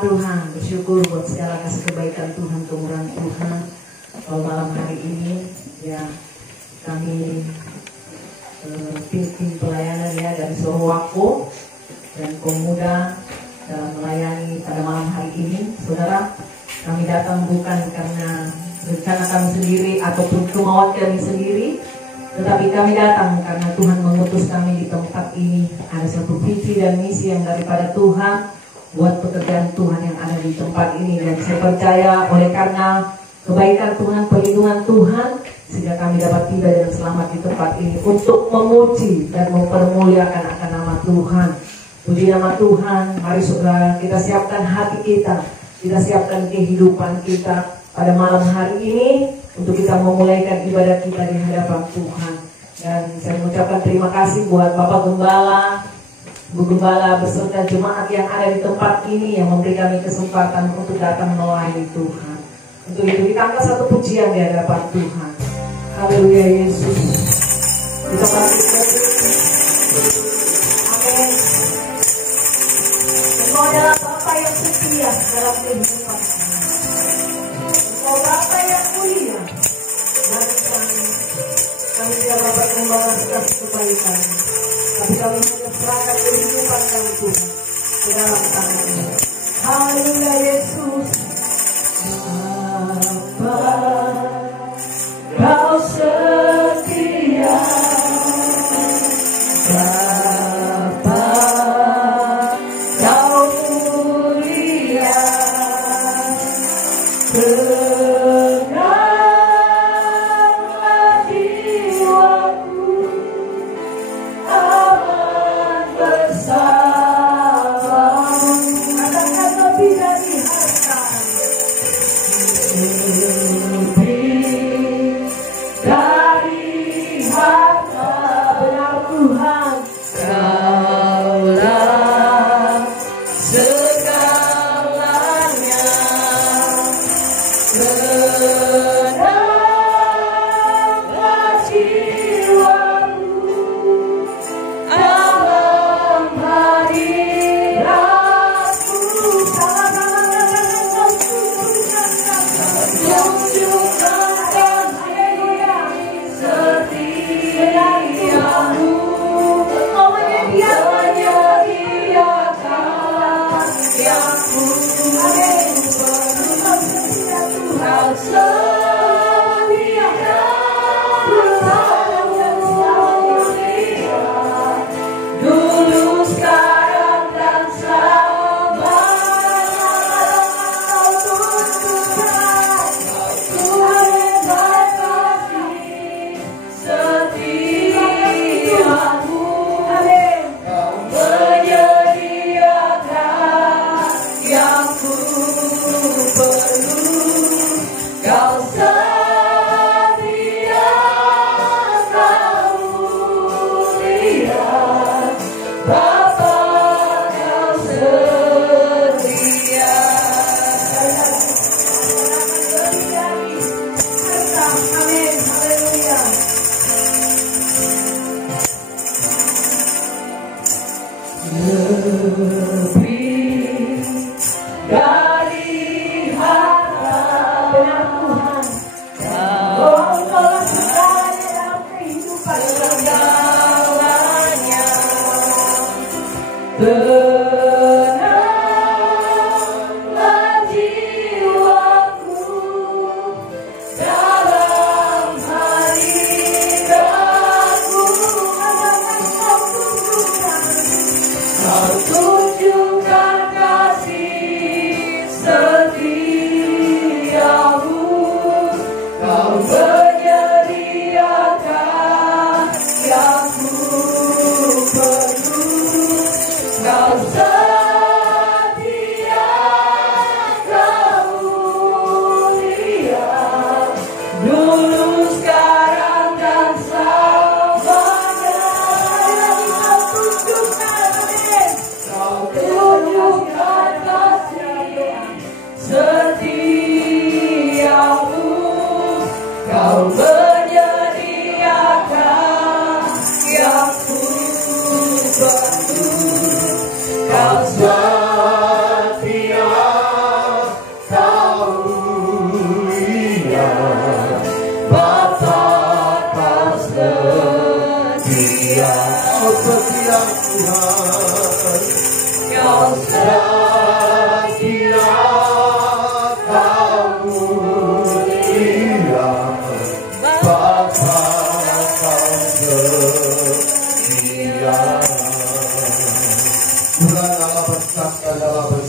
Tuhan, bersyukur buat segala kasih kebaikan Tuhan, kemurahan Tuhan. Kalau malam hari ini ya kami tim pelayanan ya dari seluruh waktu dan pemuda dalam melayani pada malam hari ini. Saudara, kami datang bukan karena rencana kami sendiri ataupun kemauan kami sendiri, tetapi kami datang karena Tuhan mengutus kami di tempat ini. Ada satu visi dan misi yang daripada Tuhan buat pekerjaan Tuhan yang ada di tempat ini. Dan saya percaya oleh karena kebaikan Tuhan, perlindungan Tuhan, sehingga kami dapat tiba dengan selamat di tempat ini untuk memuji dan mempermuliakan akan nama Tuhan. Puji nama Tuhan. Mari saudara, kita siapkan hati kita siapkan kehidupan kita pada malam hari ini untuk kita memulaikan ibadah kita di hadapan Tuhan. Dan saya mengucapkan terima kasih buat Bapak Gembala, Bu Gembala beserta jemaat yang ada di tempat ini yang memberi kami kesempatan untuk datang melayani Tuhan. Untuk itu kita angkat satu pujian di hadapan Tuhan. Haleluya Yesus. Kita pasti amin. Engkau adalah Bapa yang setia dalam kehidupan kami. Engkau Bapa yang mulia bagi kami. Kami tidak dapat membalas kasih kebaikan, tapi kami hanya serahkan kehidupan kami Tuhan ke dalam tangan-Mu. Haleluya Yesus. Bapa, Kau setia. Bapa, Kau mulia. Tenanglah jiwaku, aman bersamamu. Katakan lebih dari harta, lebih dari harta. Benar Tuhan, Kaulah segalanya. Tenanglah jiwaku dalam hadirat-Mu. Tunjukkan setiamu. Engkau menyediakan yang ku Kau sediakan dulu, sekarang, dan selamanya. Kau tunjukkan Tuhan kasih setiamu. Kau menyediakan yang ku perlu. Kau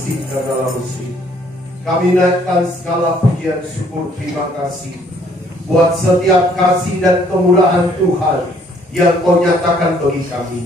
bersih dan dalam bersih. Kami naikkan segala pujian syukur terima kasih buat setiap kasih dan kemurahan Tuhan yang Kau nyatakan bagi kami.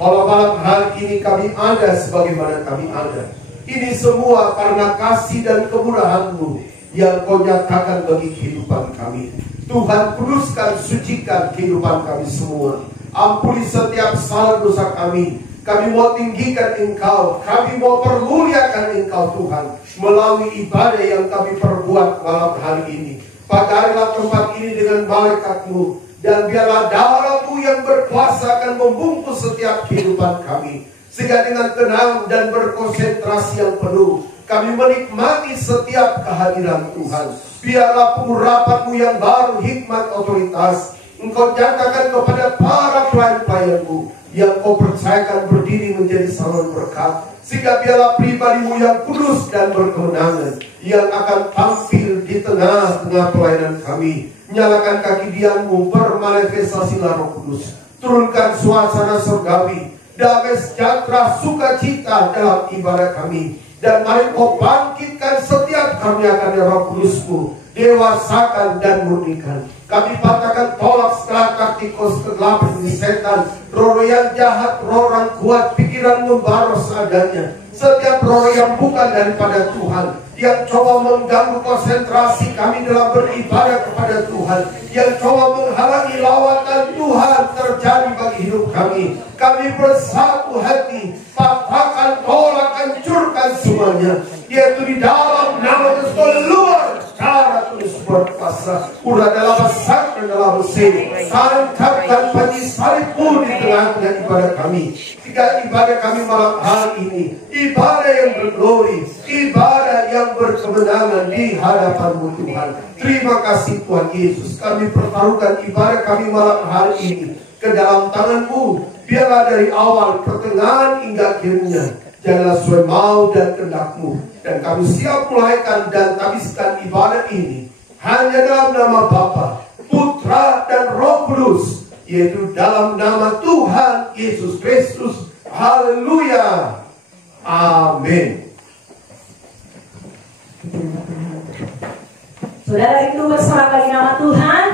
Kalau malam hari ini kami ada sebagaimana kami ada, ini semua karena kasih dan kemurahan-Mu yang Kau nyatakan bagi kehidupan kami. Tuhan, kuduskan, sucikan kehidupan kami semua. Ampuni setiap salah dosa kami. Kami mau tinggikan Engkau, kami mau permuliakan Engkau Tuhan, melalui ibadah yang kami perbuat malam hari ini. Pagarilah tempat ini dengan malaikat-Mu, dan biarlah darah-Mu yang berkuasa akan membungkus setiap kehidupan kami. Sehingga dengan tenang dan berkonsentrasi yang penuh, kami menikmati setiap kehadiran Tuhan. Biarlah pengurapan-Mu yang baru, hikmat, otoritas, Engkau nyatakan kepada para pelayan-pelayan-Mu yang Kau percayakan berdiri menjadi salon berkat. Sehingga biarlah pribadi-Mu yang kudus dan berkemenangan yang akan tampil di tengah-tengah pelayanan kami. Nyalakan kaki diam-Mu, bermanifestasilah Roh Kudus. Turunkan suasana surgawi, damai sejahtera, sukacita dalam ibadah kami. Dan mari Kau bangkitkan setiap karya-karya Roh Kudus-Mu, dewasakan dan murnikan. Kami patahkan tolak segala taktikus kegelapan di setan, roh yang jahat, roh yang kuat, pikiran membaros seadanya. Setiap roh yang bukan daripada Tuhan, yang coba mengganggu konsentrasi kami dalam beribadah kepada Tuhan, yang coba menghalangi lawatan Tuhan terjadi bagi hidup kami. Kami bersatu hati, patahkan, tolak, hancurkan semuanya, yaitu di dalam nama Yesus keluar cara tulis berkuasa. Udah dalam besar dan dalam bersih, tangkapkan panji salib-Mu di tengah-tengah ibadah kami. Jika ibadah kami malam hari ini, ibadah yang berglori, ibadah yang berkemenangan di hadapan-Mu Tuhan. Terima kasih Tuhan Yesus. Kami pertaruhkan ibadah kami malam hari ini ke dalam tangan-Mu. Biarlah dari awal, pertengahan hingga akhirnya, janganlah sesuai mau dan kehendak-Mu. Dan kami siap mulaikan dan habiskan ibadah ini hanya dalam nama Bapa, Putra, dan Roh Kudus, yaitu dalam nama Tuhan Yesus Kristus. Haleluya. Amin. Saudara rindu bersorak bagi nama Tuhan?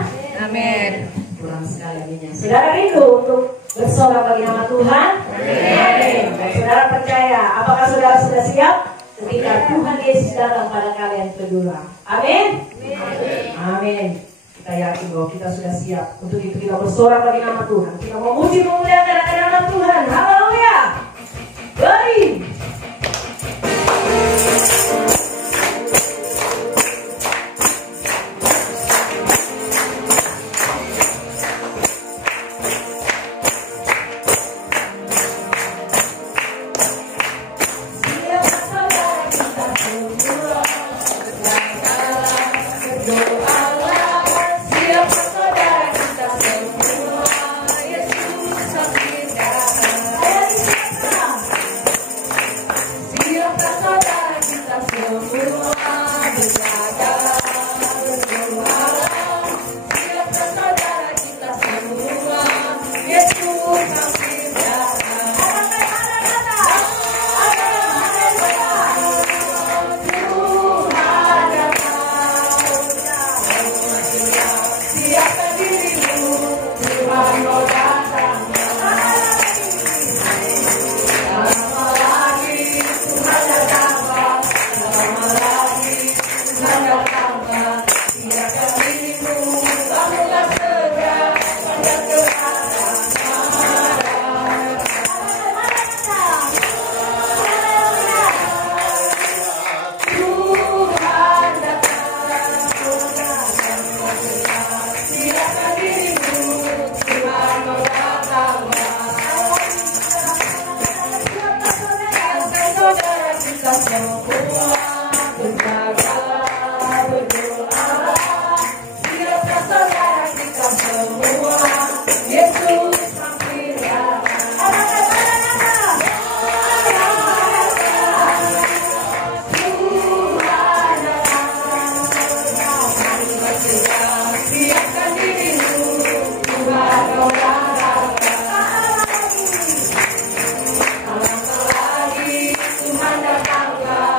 Amin. Kurang sekali aminnya. Saudara rindu untuk bersorak bagi nama Tuhan? Amin. Dan saudara percaya, apakah saudara sudah siap ketika Tuhan Yesus datang pada kalian kedua? Amin. Amin. Kita yakin bahwa kita sudah siap. Untuk itu kita bersorak bagi nama Tuhan. Kita memuji memuliakan nama Tuhan. Haleluya. Beri. Tuhan datanglah.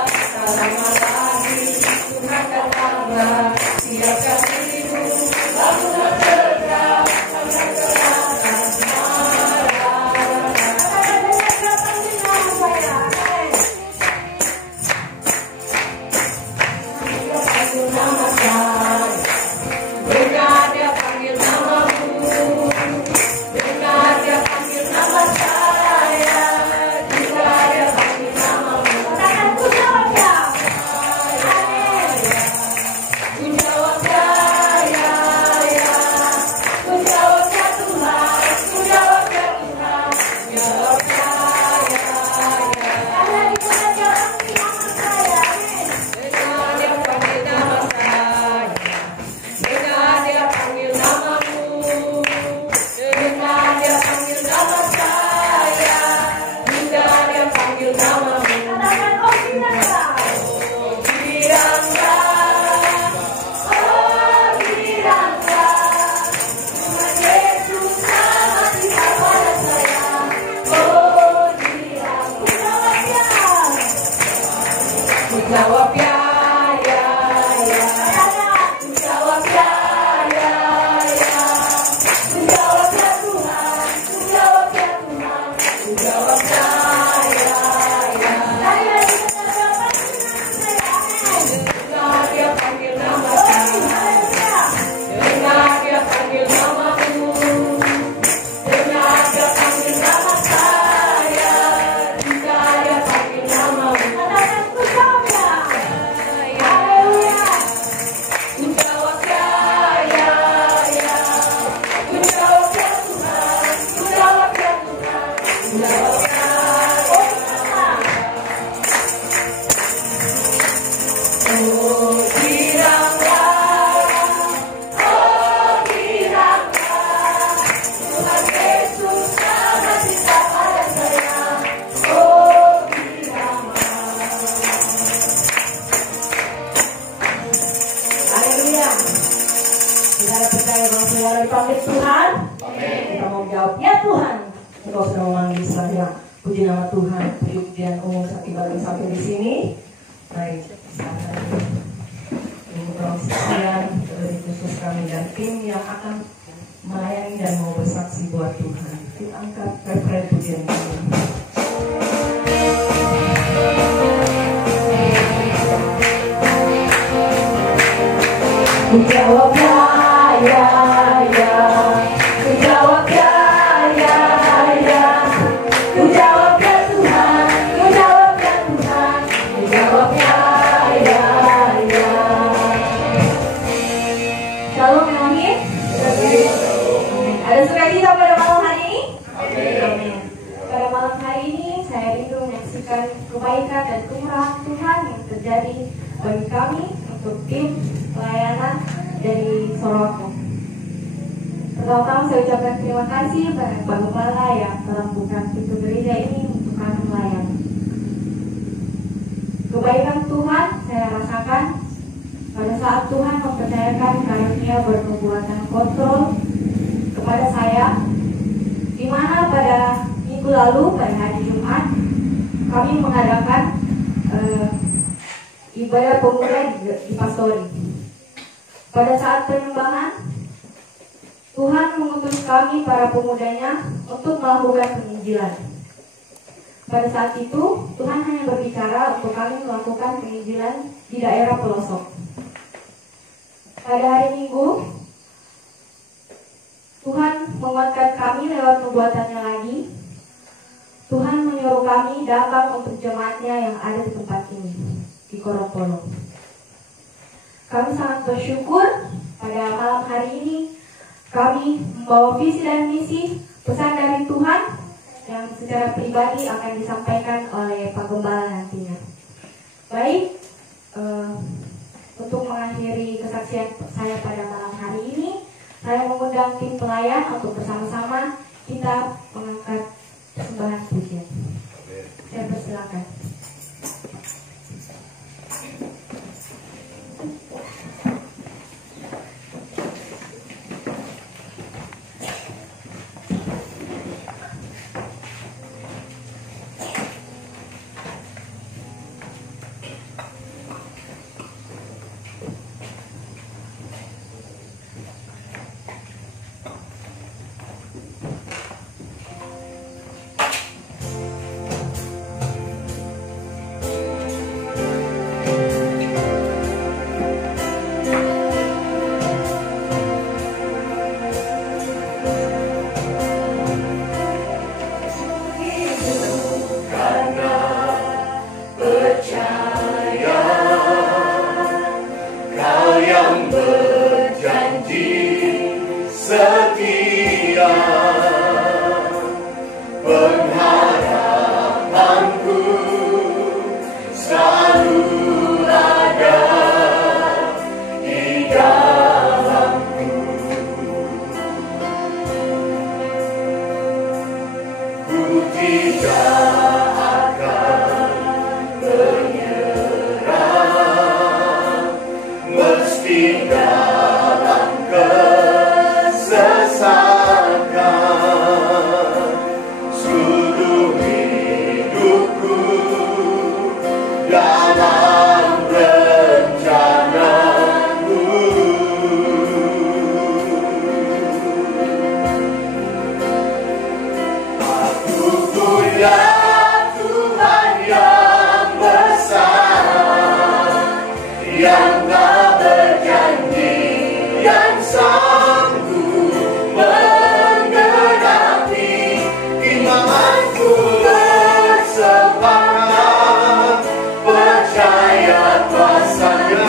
jawab ya, ya, ya. Ku jawab ya, ya, ya. Ku jawab ya Tuhan, ku jawab ya Tuhan, ku jawab ya, ya, ya. Saya dengar dia panggil nama saya, dengar dia panggil namaku, dengar dia panggil nama saya, dengar dia panggil namamu. Katakan ku jawab ya, haleluya. Ku jawab ya, ya, ya. Ku jawab ya Tuhan, ku jawab ya Tuhan, ku jawab ya. Oh giranglah, oh giranglah, Tuhan Yesus sangat cinta pada saya. Oh giranglah. Haleluya. Saudara percaya bahwa saudara dipanggil Tuhan? Kita mau jawab, ya Tuhan. Engkau sudah memanggil saya. Puji nama Tuhan. Puji-pujian umum sampai di sini. Baik, sekian dari khusus kami dan tim yang akan melayani dan mau bersaksi buat Tuhan. Kita angkat referen pujian kami. Ku jawab ya, ya, ya. Ku jawab ya, ya, ya. Ku jawab ya Tuhan, ku jawab ya Tuhan, ku jawab ya, ya, ya. Shalom ya amin. Ada sukacita pada malam hari ini? Amin. Pada malam hari ini saya rindu menyaksikan kebaikan dan kemurahan Tuhan yang terjadi bagi kami untuk tim pelayanan dari Soroko. Pertama-tama saya ucapkan terima kasih pada Pak Gembala yang telah buka pintu gereja ini untuk kami melayani. Kebaikan Tuhan saya rasakan pada saat Tuhan mempercayakan karunia bernubuatan kontrol kepada saya, di mana pada minggu lalu pada hari Jumat kami mengadakan ibadah pemuda di Pastori. Pada saat penyembahan, Tuhan mengutus kami para pemudanya untuk melakukan penginjilan. Pada saat itu, Tuhan hanya berbicara untuk kami melakukan penginjilan di daerah pelosok. Pada hari Minggu, Tuhan menguatkan kami lewat nubuatannya lagi. Tuhan menyuruh kami datang untuk jemaatnya yang ada di tempat ini, di Korontolo. Kami sangat bersyukur pada malam hari ini kami membawa visi dan misi pesan dari Tuhan yang secara pribadi akan disampaikan oleh Pak Gembala nantinya. Baik, untuk mengakhiri kesaksian saya pada malam hari ini, saya mengundang tim pelayan untuk bersama-sama kita mengangkat persembahan pujian. Saya persilakan. Dalam percaya kuasa-Nya,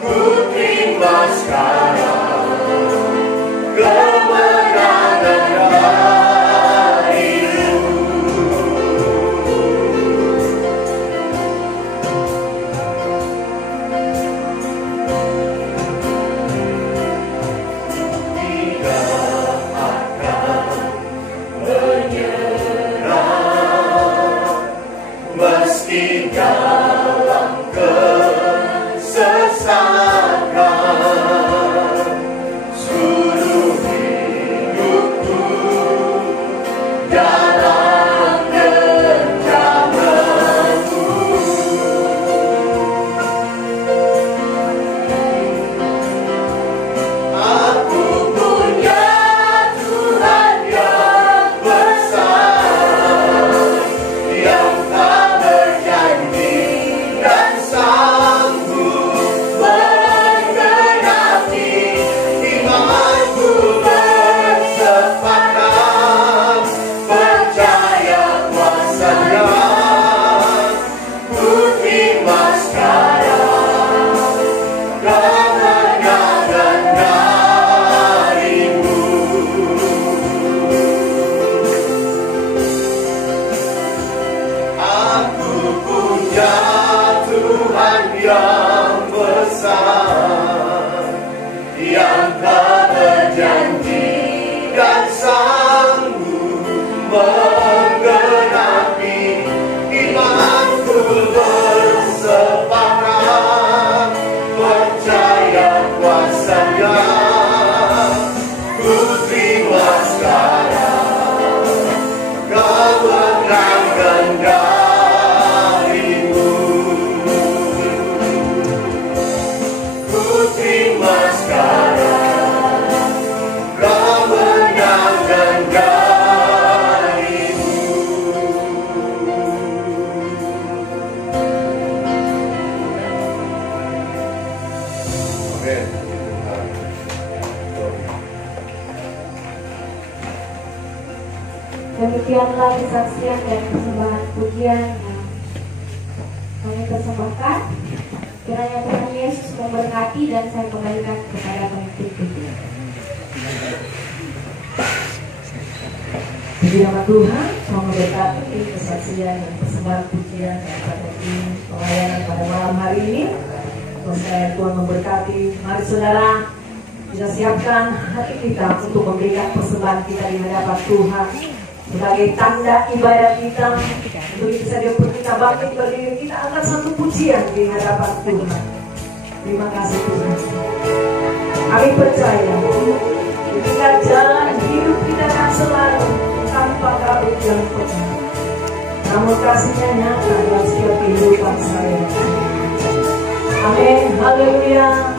ku terima sekarang kemenangan dari-Mu. Tidak akan menyerah meski dalam kesesakan, seluruh hidupku dalam genggaman-Mu. Aku punya Tuhan yang besar, yang tak berjanji dan sanggup menggenapi imanku bersepakat percaya kuasa-Nya, ku terima sekarang kemenangan dari-Mu. Aku punya Tuhan yang besar, yang tak berjanji dan sanggup menggenapi imanku bersepakat percaya kuasa-Nya, ku terima sekarang kemenangan dari-Mu. Ku terima sekarang kemenangan dari-Mu. Amin. Demikianlah kesaksian dan persembahan pujian yang kami persembahkan. Kiranya Tuhan Yesus memberkati dan saya kembalikan kepada pemimpin kita. Puji nama Tuhan, semoga memberkati kesaksian dan persembahan pujian yang pada ini pelayanan pada malam hari ini. Semoga Tuhan memberkati. Mari saudara, kita siapkan hati kita untuk memberikan persembahan kita di hadapan Tuhan sebagai tanda ibadah kita. Untuk itu saja kita bangkit berdiri, kita angkat satu pujian di hadapan Tuhan. Terima kasih Tuhan. Kami percaya ketika jalan hidup kita akan selalu tanpa kabut yang pernah, namun kasih-Nya nyata dalam setiap kehidupan saya. Amin, haleluya.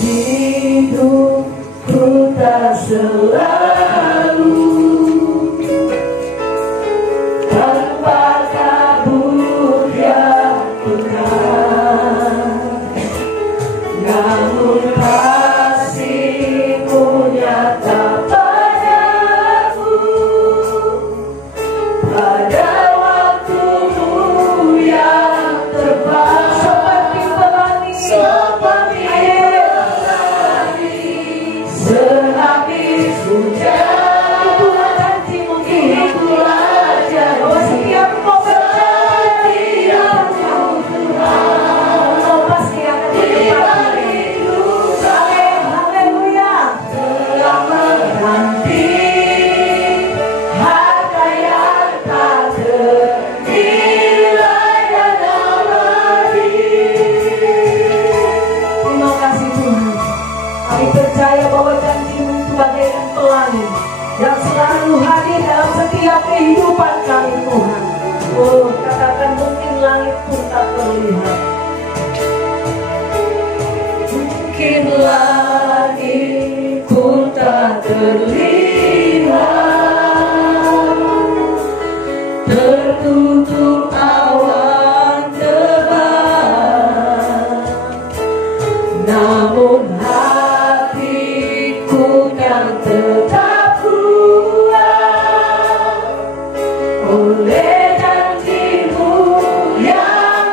Hidupku tak selalu tanpa kabut yang pernah, namun kasih-Mu nyata padaku pada waktu-Mu yang tepat, seperti pelangi sehabis hujan. Itulah janji-Mu, itulah janji. Bahwa setiap mau percaya Tuhan, Engkau pasti akan menepati. Amin, haleluya. Telah menanti harta yang tak ternilai dan abadi. Terima kasih Tuhan. Kami percaya bahwa janji-Mu itu bagaikan pelangi yang selalu hadir dalam setiap kehidupan kami Tuhan. Oh, katakan mungkin langit pun tak terlihat, mungkin langit pun tak terlihat, tertutup awan tebal, namun hatiku kan tetap kuat oleh janji-Mu yang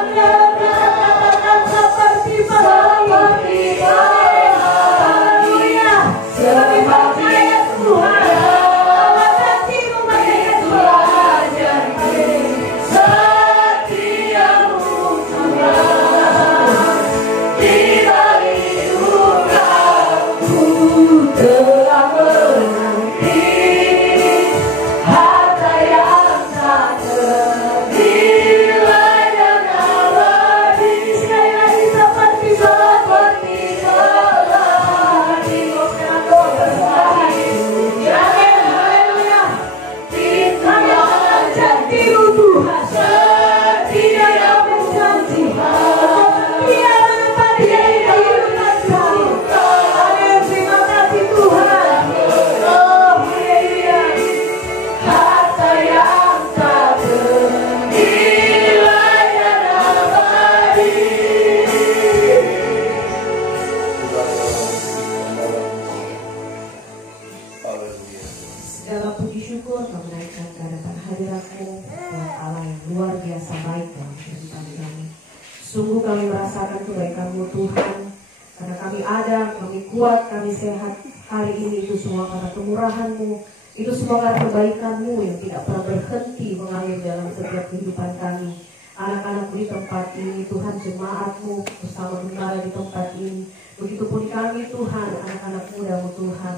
Sungguh kami merasakan kebaikan-Mu Tuhan. Karena kami ada, kami kuat, kami sehat hari ini, itu semua karena kemurahan-Mu. Itu semua karena kebaikan-Mu yang tidak pernah berhenti mengalir dalam setiap kehidupan kami. Anak-anak di tempat ini, Tuhan, jemaat-Mu bersama gembala di tempat ini. Begitupun kami, Tuhan, anak-anak muda-Mu Tuhan.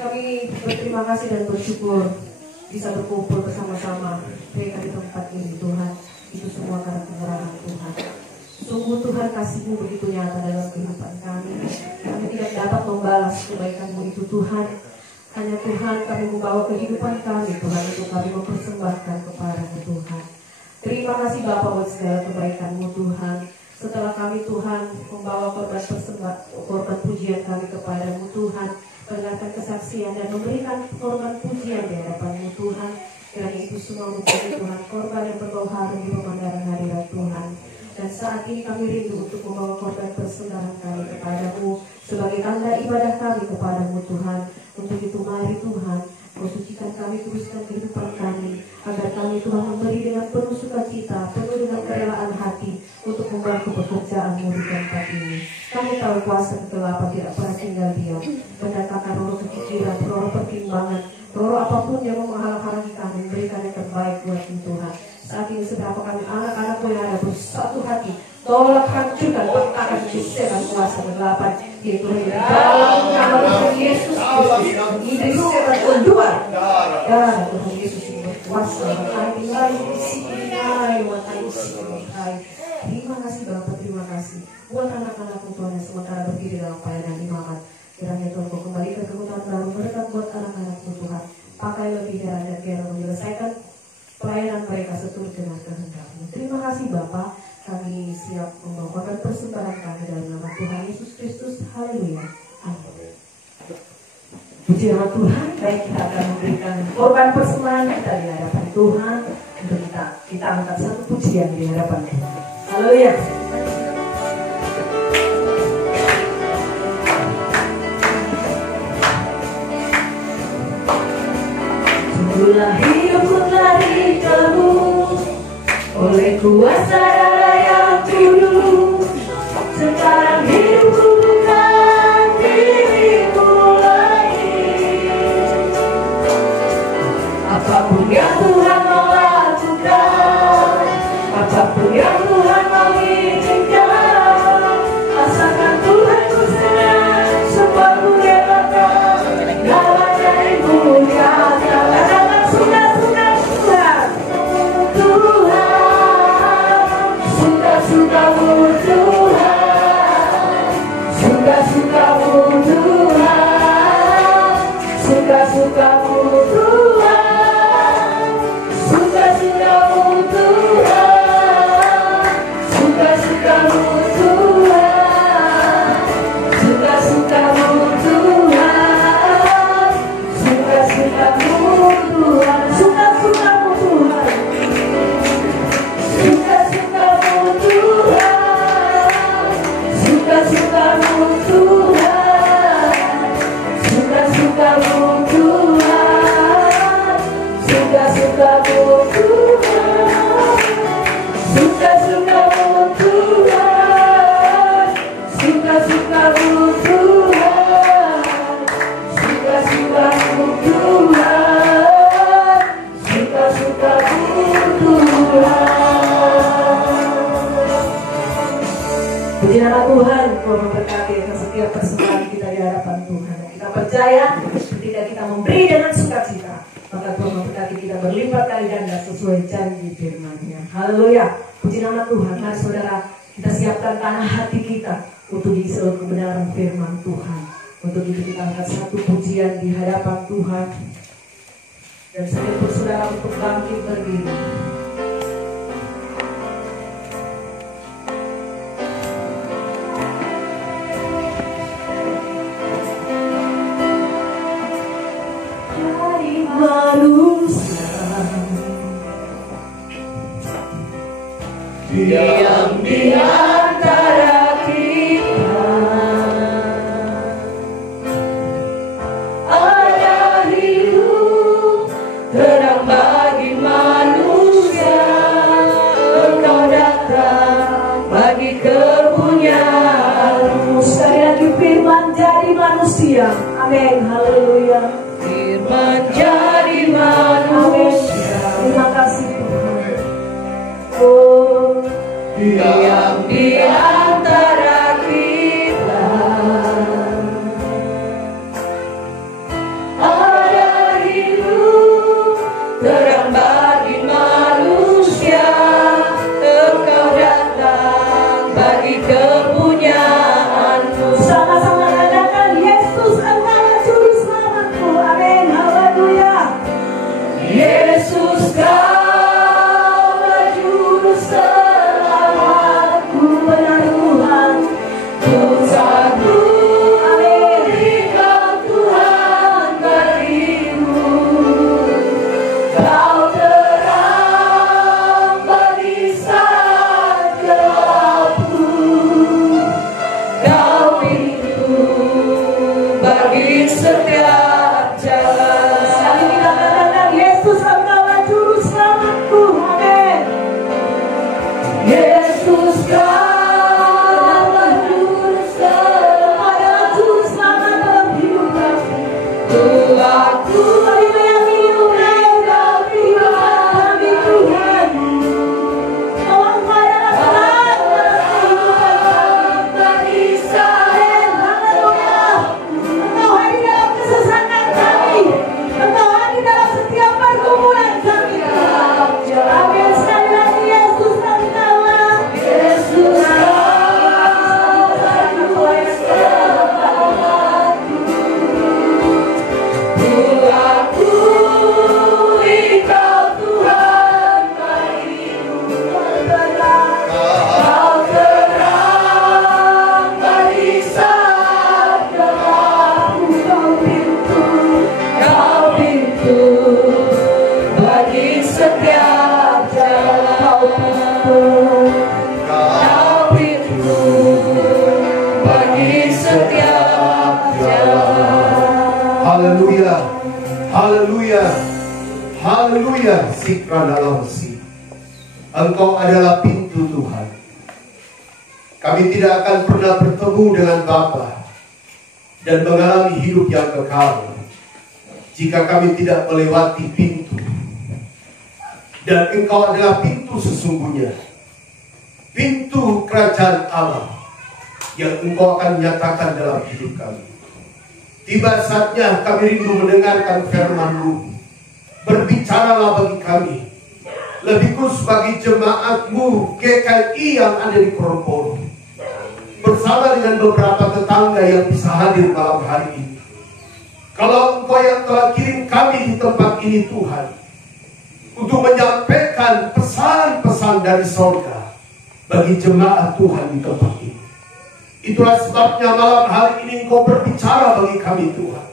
Kami berterima kasih dan bersyukur bisa berkumpul bersama-sama mereka di tempat ini, Tuhan. Itu semua karena kemurahan Tuhan. Sungguh Tuhan, kasih-Mu begitu nyata dalam kehidupan kami. Kami tidak dapat membalas kebaikan-Mu itu, Tuhan. Hanya Tuhan, kami membawa kehidupan kami, Tuhan, untuk kami mempersembahkan kepada-Mu, Tuhan. Terima kasih Bapa buat segala kebaikan-Mu, Tuhan. Setelah kami, Tuhan, membawa korban pujian kami kepada-Mu, Tuhan, mendengarkan kesaksian dan memberikan korban pujian di hadapan-Mu, Tuhan. Kiranya itu semua menjadi Tuhan korban yang berbau harum di pemandangan hadirat Tuhan. Dan saat ini kami rindu untuk membawa korban persembahan kami kepada-Mu sebagai tanda ibadah kami kepada-Mu, Tuhan. Untuk itu mari Tuhan, Kau sucikan kami, teruskan kehidupan kami, agar kami, Tuhan, memberi dengan penuh sukacita, penuh dengan kerelaan hati untuk membantu pekerjaan-Mu di tempat ini. Kami tahu kuasa kegelapan tidak pernah tinggal diam. Mendatangkan roh kepikiran, roh pertimbangan, roh apapun yang mau menghalang-halangi kami, berikan yang terbaik buat-Mu, Tuhan. Saat ini seberapa kami anak-anak-Mu yang ada bersatu hati, tolak hancurkan patahkan setan kuasa kegelapan, yaitu di dalam nama Tuhan Yesus Kristus. Iblis setan keluar. Dan Tuhan Yesus yang berkuasa. Terima kasih Bapa, terima kasih buat anak-anak-Mu Tuhan yang sementara berdiri dalam pelayanan imamat. Kiranya Tuhan Kau kembalikan kemuliaan baru berkat buat anak-anak-Mu Tuhan. Pakai lebih heran dan biar menyelesaikan pelayanan mereka seturut dengan kehendak-Mu. Terima kasih Bapa. Kami siap membawakan persembahan kami dalam nama Tuhan Yesus Kristus. Haleluya. Amin. Puji nama Tuhan. Baik, kita akan memberikan korban persembahan kita di hadapan Tuhan. Untuk kita angkat satu pujian di hadapan Tuhan. Haleluya. Sungguhlah hidupku telah ditebus oleh kuasa darah yang kudus. Sekarang hidupku bukan diriku lagi. Apapun yang Tuhan mau lakukan, apapun yang Tuhan mau izinkan, asalkan Tuhan ku senang, semua ku relakan. Namanya dimuliakan. Katakan suka-suka Tuhan, suka-sukamu Tuhan, suka-sukamu Tuhan, suka-sukamu Tuhan, suka-sukamu Tuhan, suka-sukamu Tuhan, suka-sukamu Tuhan, suka-sukamu Tuhan, suka-sukamu Tuhan. Suka-sukamu Tuhan, suka-sukamu Tuhan, suka-sukamu Tuhan, suka-sukamu Tuhan, suka-sukamu Tuhan, suka-sukamu Tuhan, suka-sukamu Tuhan, suka-sukamu Tuhan. Puji nama Tuhan, Tuhan memberkati akan setiap persembahan kita di hadapan Tuhan. Kita percaya ketika kita memberi dengan sukacita, maka Tuhan memberkati kita berlipat kali ganda sesuai janji firman-Nya. Haleluya. Puji nama Tuhan. Mari saudara, kita siapkan tanah hati kita untuk diisi oleh kebenaran firman Tuhan. Untuk itu kita angkat satu pujian di hadapan Tuhan. Dan saya jemput saudara untuk bangkit berdiri. Manusia diam di antara kita, ada hidup terang bagi manusia. Engkau datang manusia. Amin. Haleluya. Firman jadi manusia. Terima kasih Tuhan. Diam di antara kita. Ada hidup terang bagi manusia. Engkau datang bagi kepunyaanmu. Sama-sama katakan, Yesus adalah juru selamatku. Amin. Haleluya. Yesus Kaulah juru selamatku. Benar Tuhan. Pusatku, Amin. Engkau Tuhan bagiku. Kau terang bagi saat gelapku. Kau pintu bagi setiap jalan. Sekali kita katakan, Yesus adalah juru selamatku. Amin. Yesus Kaulah juru Adalah juru selamat dalam hidup kami. Tuhanku. Kami meyakini Engkau Tuhan kami Tuhan. Bahwa Engkau adalah terang dalam kehidupan kami. Bagi Amin. Haleluya. Engkau hadir dalam kesesakan kami. Engkau hadir dalam setiap pergumulan kami. Amin. Sekali lagi Yesus adalah Yesus Kaulah juru selamatku. Tuhanku, Engkau Tuhan bagiku. Kau terang bagi saat gelapku. Kau pintu bagi setiap jalan. Kau pintu bagi setiap jalan. Haleluya, haleluya, haleluya. Sikran dalam si. Engkau adalah pintu Tuhan. Kami tidak akan pernah bertemu dengan Bapa dan mengalami hidup yang kekal jika kami tidak melewati pintu. Dan Engkau adalah pintu sesungguhnya, pintu kerajaan Allah yang Engkau akan nyatakan dalam hidup kami. Tiba saatnya kami rindu mendengarkan firman-Mu. Berbicaralah bagi kami, lebih khusus bagi jemaat-Mu GKI yang ada di Korporo, bersama dengan beberapa tetangga yang bisa hadir malam hari ini. Kalau Engkau yang telah kirim kami di tempat ini Tuhan, untuk menyampaikan pesan-pesan dari sorga bagi jemaat Tuhan di tempat ini. Itulah sebabnya malam hari ini Engkau berbicara bagi kami Tuhan.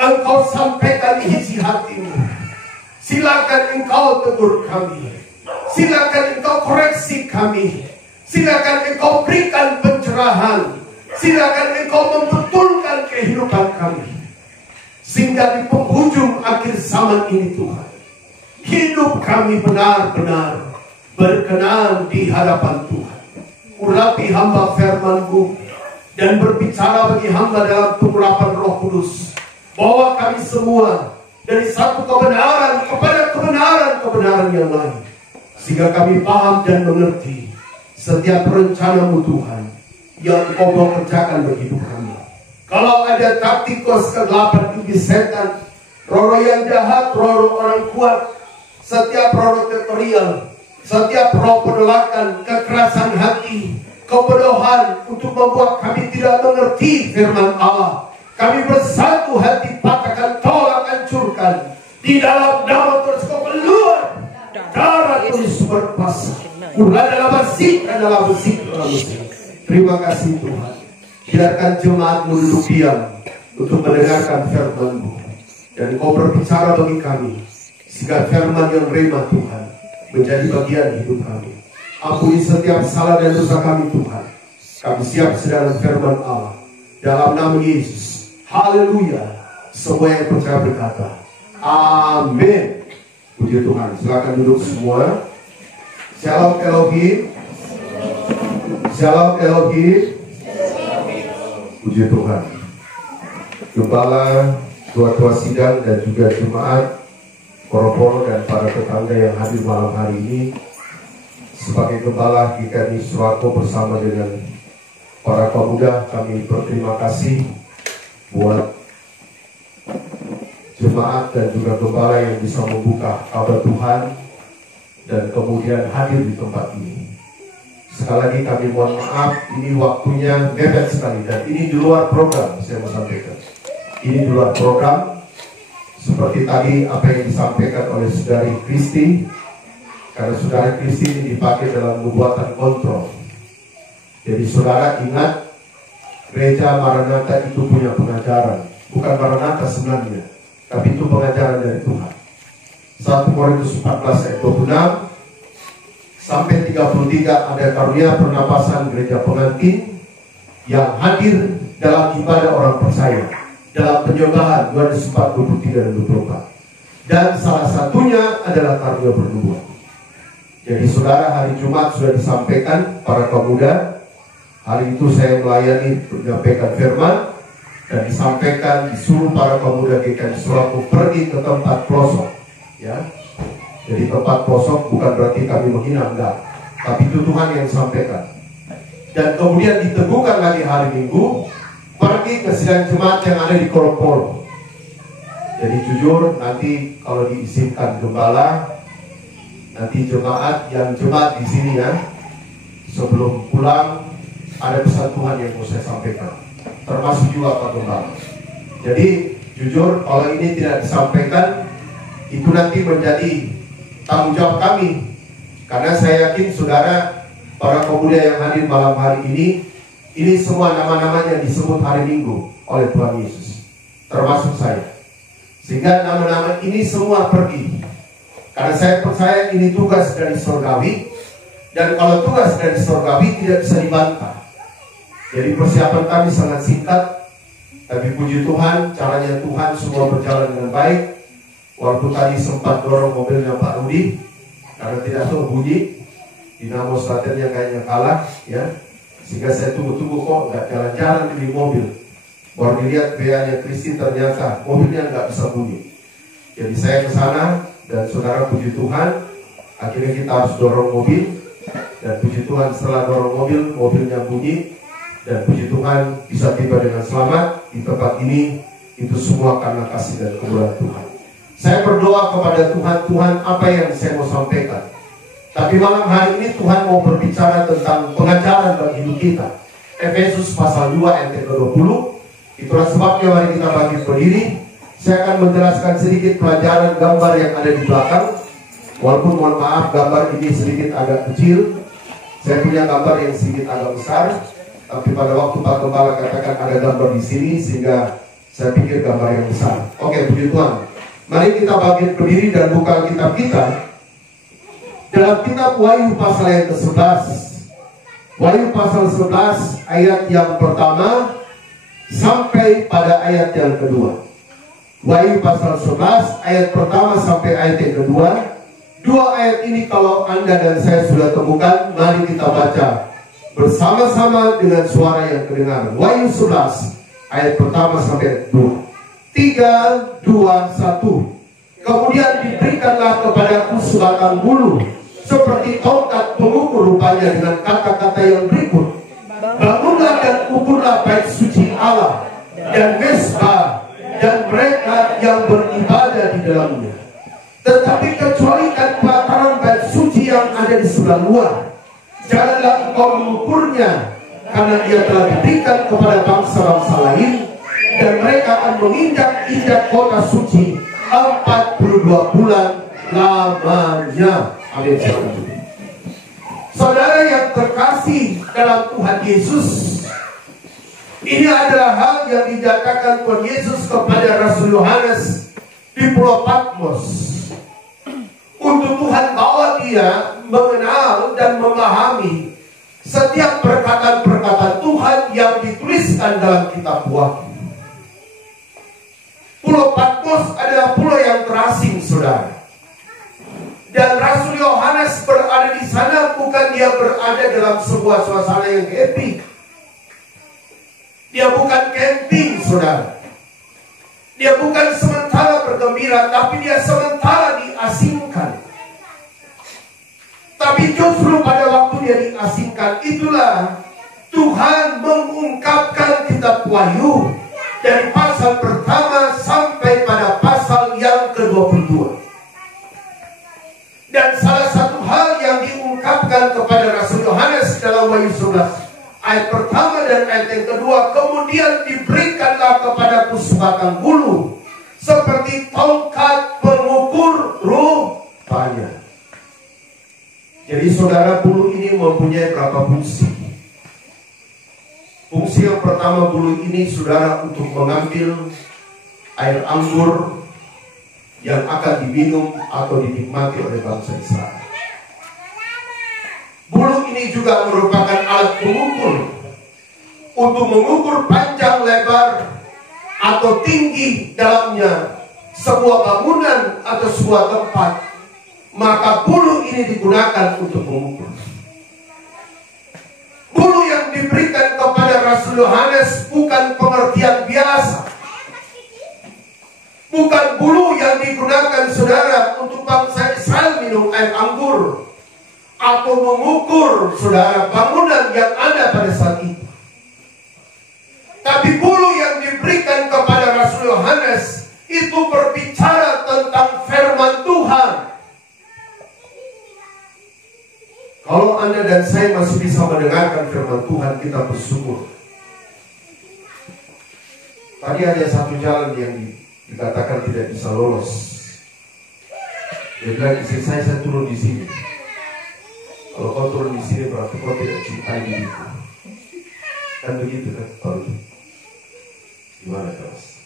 Engkau sampaikan isi hati-Mu. Silakan Engkau tegur kami. Silakan Engkau koreksi kami. Silakan Engkau berikan pencerahan. Silakan Engkau membetulkan kehidupan kami. Sehingga di penghujung akhir zaman ini Tuhan, hidup kami benar-benar berkenan di hadapan Tuhan. Urapi hamba firman-Mu dan berbicara bagi hamba dalam pengurapan Roh Kudus, bahwa kami semua dari satu kebenaran kepada kebenaran yang lain, sehingga kami paham dan mengerti setiap rencana-Mu Tuhan yang Engkau mau kerjakan bagi hidup kami. Kalau ada taktikos kegelapan iblis setan, roh yang jahat, roh orang kuat, setiap roh teritorial, setiap roh penolakan, kekerasan hati, kebodohan untuk membuat kami tidak mengerti firman Allah, kami bersatu hati patahkan, tolak, hancurkan di dalam nama Tuhan. Kau keluar darah Tuhan berkuasa. Terima kasih Tuhan. Biarkan jemaat-Mu duduk diam untuk mendengarkan firman-Mu, dan Kau berbicara bagi kami, sehingga firman yang rema Tuhan menjadi bagian hidup kami. Ampuni setiap salah dan dosa kami Tuhan. Kami siap sedang firman Allah dalam nama Yesus. Haleluya. Semua yang percaya berkata amin. Puji Tuhan. Silakan duduk semua. Shalom Elohim. Shalom Elohim. Puji Tuhan. gembala, tua-tua sidang, dan juga jemaat, poro-poro dan para tetangga yang hadir malam hari ini. Sebagai gembala GKMI Surako bersama dengan para pemuda, kami berterima kasih buat jemaat dan juga gembala yang bisa membuka kabar Tuhan dan kemudian hadir di tempat ini. Sekali lagi kami mohon maaf, ini waktunya mepet sekali dan ini di luar program. Saya mau sampaikan, ini di luar program. Seperti tadi apa yang disampaikan oleh Saudari Kristi, karena Saudari Kristi ini dipakai dalam pembuatan kontrol. Jadi saudara ingat, gereja Maranatha itu punya pengajaran, bukan Maranatha sebenarnya, tapi itu pengajaran dari Tuhan. 1 Korintus 14 ayat 26 sampai 33 ada karunia pernapasan gereja pengantin yang hadir dalam ibadah orang percaya, dalam penyembahan Yohanes 4, 23 dan 24. Dan salah satunya adalah karunia bernubuat. Jadi saudara, hari Jumat sudah disampaikan para pemuda. Hari itu saya melayani menyampaikan firman dan disampaikan, disuruh para pemuda GKMI Surako pergi ke tempat pelosok, ya. Jadi tempat pelosok bukan berarti kami menghina, enggak, tapi itu Tuhan yang sampaikan. Dan kemudian diteguhkan lagi hari Minggu, pergi ke sidang jemaat yang ada di Koropol. Jadi jujur, nanti kalau diizinkan gembala, nanti jemaat di sini ya, sebelum pulang ada pesan Tuhan yang mau saya sampaikan, termasuk juga Pak Gembala. Jadi jujur, kalau ini tidak disampaikan, itu nanti menjadi tanggung jawab kami. Karena saya yakin saudara, para pemuda yang hadir malam hari ini semua nama-namanya disebut hari Minggu oleh Tuhan Yesus, termasuk saya. Sehingga nama-nama ini semua pergi. Karena saya percaya ini tugas dari surgawi, dan kalau tugas dari surgawi tidak bisa dibantah. Jadi persiapan kami sangat singkat, tapi puji Tuhan, caranya Tuhan semua berjalan dengan baik. Walaupun tadi sempat dorong mobilnya Pak Rudi, karena tidak tahu bunyi, dinamo starternya kayaknya kalah, ya. Sehingga saya tunggu-tunggu kok nggak jalan-jalan di mobil. Baru dilihat PA-nya Kristi, ternyata mobilnya nggak bisa bunyi. Jadi saya ke sana dan saudara, puji Tuhan, akhirnya kita harus dorong mobil. Dan puji Tuhan, setelah dorong mobil, mobilnya bunyi. Dan puji Tuhan bisa tiba dengan selamat di tempat ini. Itu semua karena kasih dan kemurahan Tuhan. Saya berdoa kepada Tuhan, Tuhan apa yang saya mau sampaikan. Tapi malam hari ini Tuhan mau berbicara tentang pengajaran bagi hidup kita. Efesus pasal 2 ayat ke-20. Itulah sebabnya mari kita bangkit berdiri. Saya akan menjelaskan sedikit pelajaran gambar yang ada di belakang. Walaupun mohon maaf, gambar ini sedikit agak kecil. Saya punya gambar yang sedikit agak besar. Tapi pada waktu Pak Gembala katakan ada gambar di sini, sehingga saya pikir gambar yang besar. Oke, puji Tuhan. Mari kita bangkit berdiri dan buka kitab kita dalam kitab Wahyu pasal yang ke-11. Wahyu pasal 11 ayat yang pertama sampai pada ayat yang kedua. Wahyu pasal 11 ayat pertama sampai ayat yang kedua. Dua ayat ini kalau Anda dan saya sudah temukan, mari kita baca bersama-sama dengan suara yang kedengaran. Wahyu 11 ayat pertama sampai 2. 3, 2, 1. Kemudian diberikanlah kepadaku sebatang bulu seperti tongkat pengukur, rupanya dengan kata-kata yang berikut: bangunlah dan ukurlah bait suci Allah dan mesbah dan mereka yang beribadah di dalamnya. Tetapi kecualikan pelataran bait suci yang ada di sebelah luar. Janganlah engkau mengukurnya, karena ia telah diberikan kepada bangsa-bangsa lain, dan mereka akan menginjak-injak kota suci 42 bulan lamanya. Amin. Saudara yang terkasih dalam Tuhan Yesus, ini adalah hal yang dinyatakan Tuhan Yesus kepada Rasul Yohanes di Pulau Patmos. Untuk Tuhan bawa dia mengenal dan memahami setiap perkataan-perkataan Tuhan yang dituliskan dalam kitab Wahyu. Pulau Patmos adalah pulau yang terasing, saudara. Dan Rasul Yohanes berada di sana bukan dia berada dalam sebuah suasana yang happy. Dia bukan camping, saudara. Dia bukan sementara bergembira, tapi dia sementara diasingkan. Tapi justru pada waktu dia diasingkan, itulah Tuhan mengungkapkan kitab Wahyu dari pasal pertama sampai pada pasal yang ke-22. Dan salah satu hal yang diungkapkan kepada Rasul Yohanes dalam Wahyu 11 ayat pertama dan ayat yang kedua, kemudian diberikanlah kepadaku sebatang bulu seperti tongkat pengukur rupanya. Jadi saudara, bulu ini mempunyai berapa fungsi? Fungsi yang pertama, bulu ini saudara untuk mengambil air anggur yang akan diminum atau dinikmati oleh bangsa Israel. Bulu ini juga merupakan alat pengukur untuk mengukur panjang, lebar, atau tinggi dalamnya sebuah bangunan atau sebuah tempat. Maka bulu ini digunakan untuk mengukur. Bulu yang diberikan kepada Rasul Yohanes bukan pengertian biasa. Bukan bulu yang digunakan saudara untuk bangsa Israel minum air anggur atau mengukur saudara bangunan yang ada pada saat itu. Tapi bulu yang diberikan kepada Rasul Yohanes itu berbicara tentang firman Tuhan. Kalau Anda dan saya masih bisa mendengarkan firman Tuhan, kita bersyukur. Tadi ada satu jalan yang dikatakan tidak bisa lolos. Dia bilang, istri saya turun di sini. Kalau kau turun di sini berarti kau tidak cintai diriku. Kan begitu kan? Kalau gimana terus?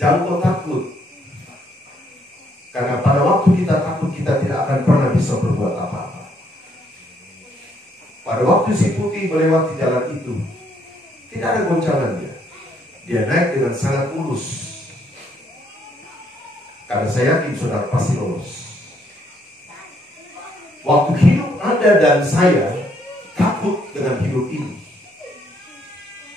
Jangan kau takut. Karena pada waktu kita takut, kita tidak akan pernah bisa berbuat apa-apa. Pada waktu si putih melewati jalan itu, tidak ada goncangannya. Dia naik dengan sangat mulus. Karena saya yakin saudara pasti lolos. Waktu hidup Anda dan saya takut dengan hidup ini.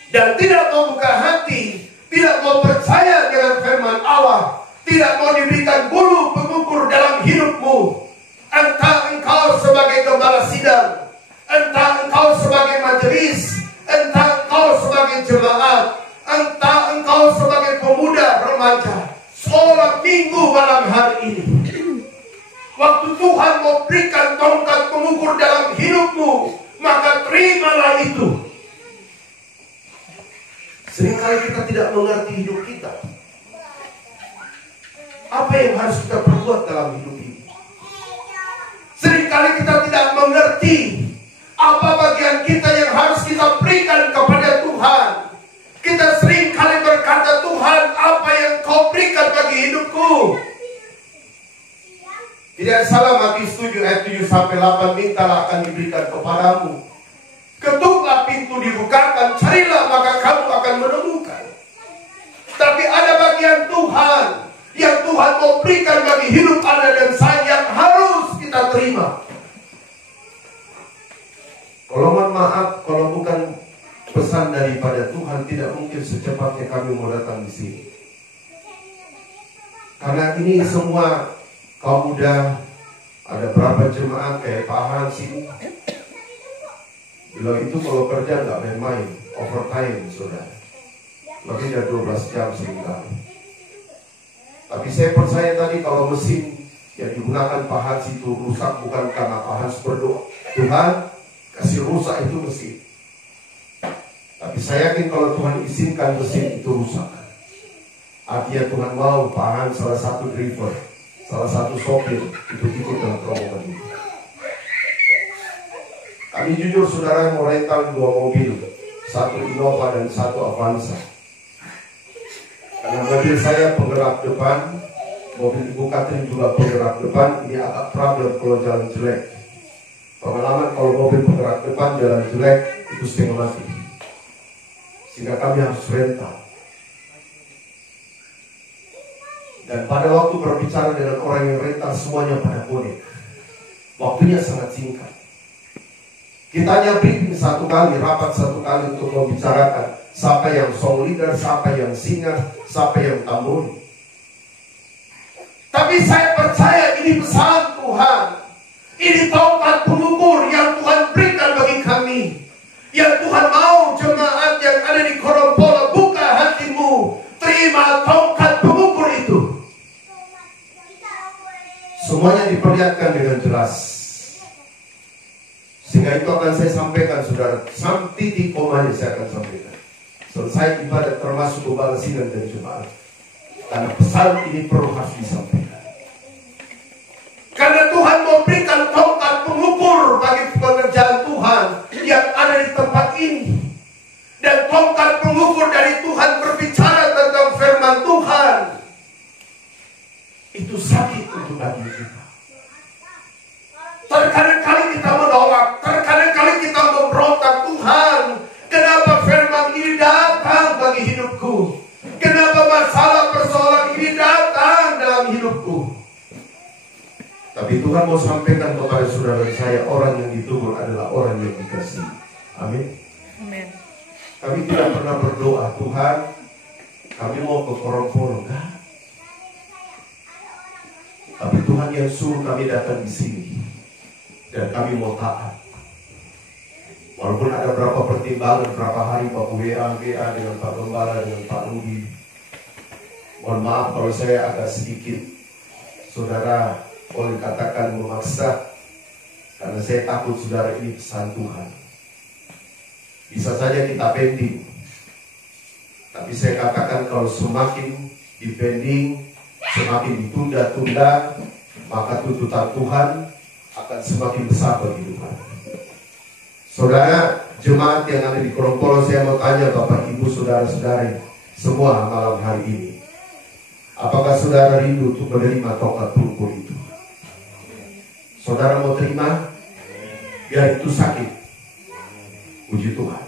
Dan tidak mau buka hati, tidak mau percaya dengan firman Allah, tidak mau diberikan bulu pengukur dalam hidupmu. Entah engkau sebagai gembala sidang, entah engkau sebagai majelis, entah engkau sebagai jemaat, entah engkau sebagai pemuda remaja. Seorang minggu malam hari ini, waktu Tuhan mau berikan tongkat pengukur dalam hidupmu, maka terimalah itu. Seringkali kita tidak mengerti hidup kita. Apa yang harus kita perbuat dalam hidup ini? Seringkali kita tidak mengerti apa bagian kita yang harus kita berikan kepada Tuhan. Kita seringkali berkata, Tuhan, apa yang kau berikan bagi hidupku? Tidak salah, Matius 7 ayat 7-8, mintalah akan diberikan kepadamu. Ketuklah pintu dibukakan, carilah maka kamu akan menemukan. Tapi ada bagian Tuhan yang Tuhan mau berikan bagi hidup Anda dan saya yang harus kita terima. Kalau mohon maaf, kalau bukan pesan daripada Tuhan, tidak mungkin secepatnya kami mau datang di sini. Karena ini semua kaum muda, ada berapa jemaat kayak Pak Hansi. Bila itu kalau kerja nggak main-main, overtime saudara, lebih dari 12 jam seringkali. Tapi saya percaya tadi kalau mesin yang digunakan Pak Hansi itu rusak bukan karena Pak Hansi berdoa, Tuhan kasih rusak itu mesin. Tapi saya yakin kalau Tuhan izinkan mesin itu rusak, artinya Tuhan mau Pak Hansi salah satu driver, salah satu sopir itu ikut dalam rombongan ini. Kami jujur saudara mau rental 2 mobil, 1 Innova dan 1 Avanza. Karena mobil saya penggerak depan, mobil Ibu Katrin juga penggerak depan, ini agak problem kalau jalan jelek. Pengalaman kalau mobil penggerak depan jalan jelek itu setengah mati. Sehingga kami harus rental. Dan pada waktu berbicara dengan orang yang rental, semuanya pada bonek. Waktunya sangat singkat. Kita hanya briefing 1 kali, rapat 1 kali untuk membicarakan siapa yang song leader, siapa yang singer, siapa yang tamburi. Tapi saya percaya ini pesan Tuhan. Ini tongkat pengukur yang Tuhan berikan bagi kami. Yang Tuhan mau jemaat yang ada di Korompolo, buka hatimu, terima tongkat pengukur itu. Semuanya diperlihatkan dengan jelas. Sehingga itu akan saya sampaikan, saudara. Sampai titik komanya saya akan sampaikan. Selesai ibadat termasuk kebalasinan dan jemaat. Karena pesan ini perlu harus disampaikan. Karena Tuhan memberikan tongkat pengukur bagi pekerjaan Tuhan yang ada di tempat ini. Dan tongkat pengukur dari Tuhan berbicara tentang firman Tuhan. Itu sakit untuk hati kita. Terkadang-kali kita menolak, terkadang-kali kita memberontak, Tuhan, kenapa firman ini datang bagi hidupku? Kenapa masalah persoalan ini datang dalam hidupku? Tapi Tuhan mau sampaikan kepada saudara saya, orang yang ditegur adalah orang yang dikasihi. Amin. Amin. Kami tidak pernah berdoa, Tuhan, kami mau ke Korompolo, kan? Tapi Tuhan yang suruh kami datang di sini. Dan kami mau taat. Walaupun ada berapa pertimbangan, berapa hari Pak WA dengan Pak Gembala, dengan Pak Rudi. Mohon maaf kalau saya agak sedikit, saudara, boleh katakan memaksa. Karena saya takut saudara ini pesan Tuhan. Bisa saja kita pending. Tapi saya katakan kalau semakin dipending, semakin ditunda-tunda, maka tuntutan Tuhan akan semakin besar bagi Tuhan. Saudara, jemaat yang ada di Korompolo, saya mau tanya Bapak Ibu, saudara-saudari semua malam hari ini, apakah saudara rindu untuk menerima tongkat pengukur itu? Saudara mau terima? Biar itu sakit. Puji Tuhan.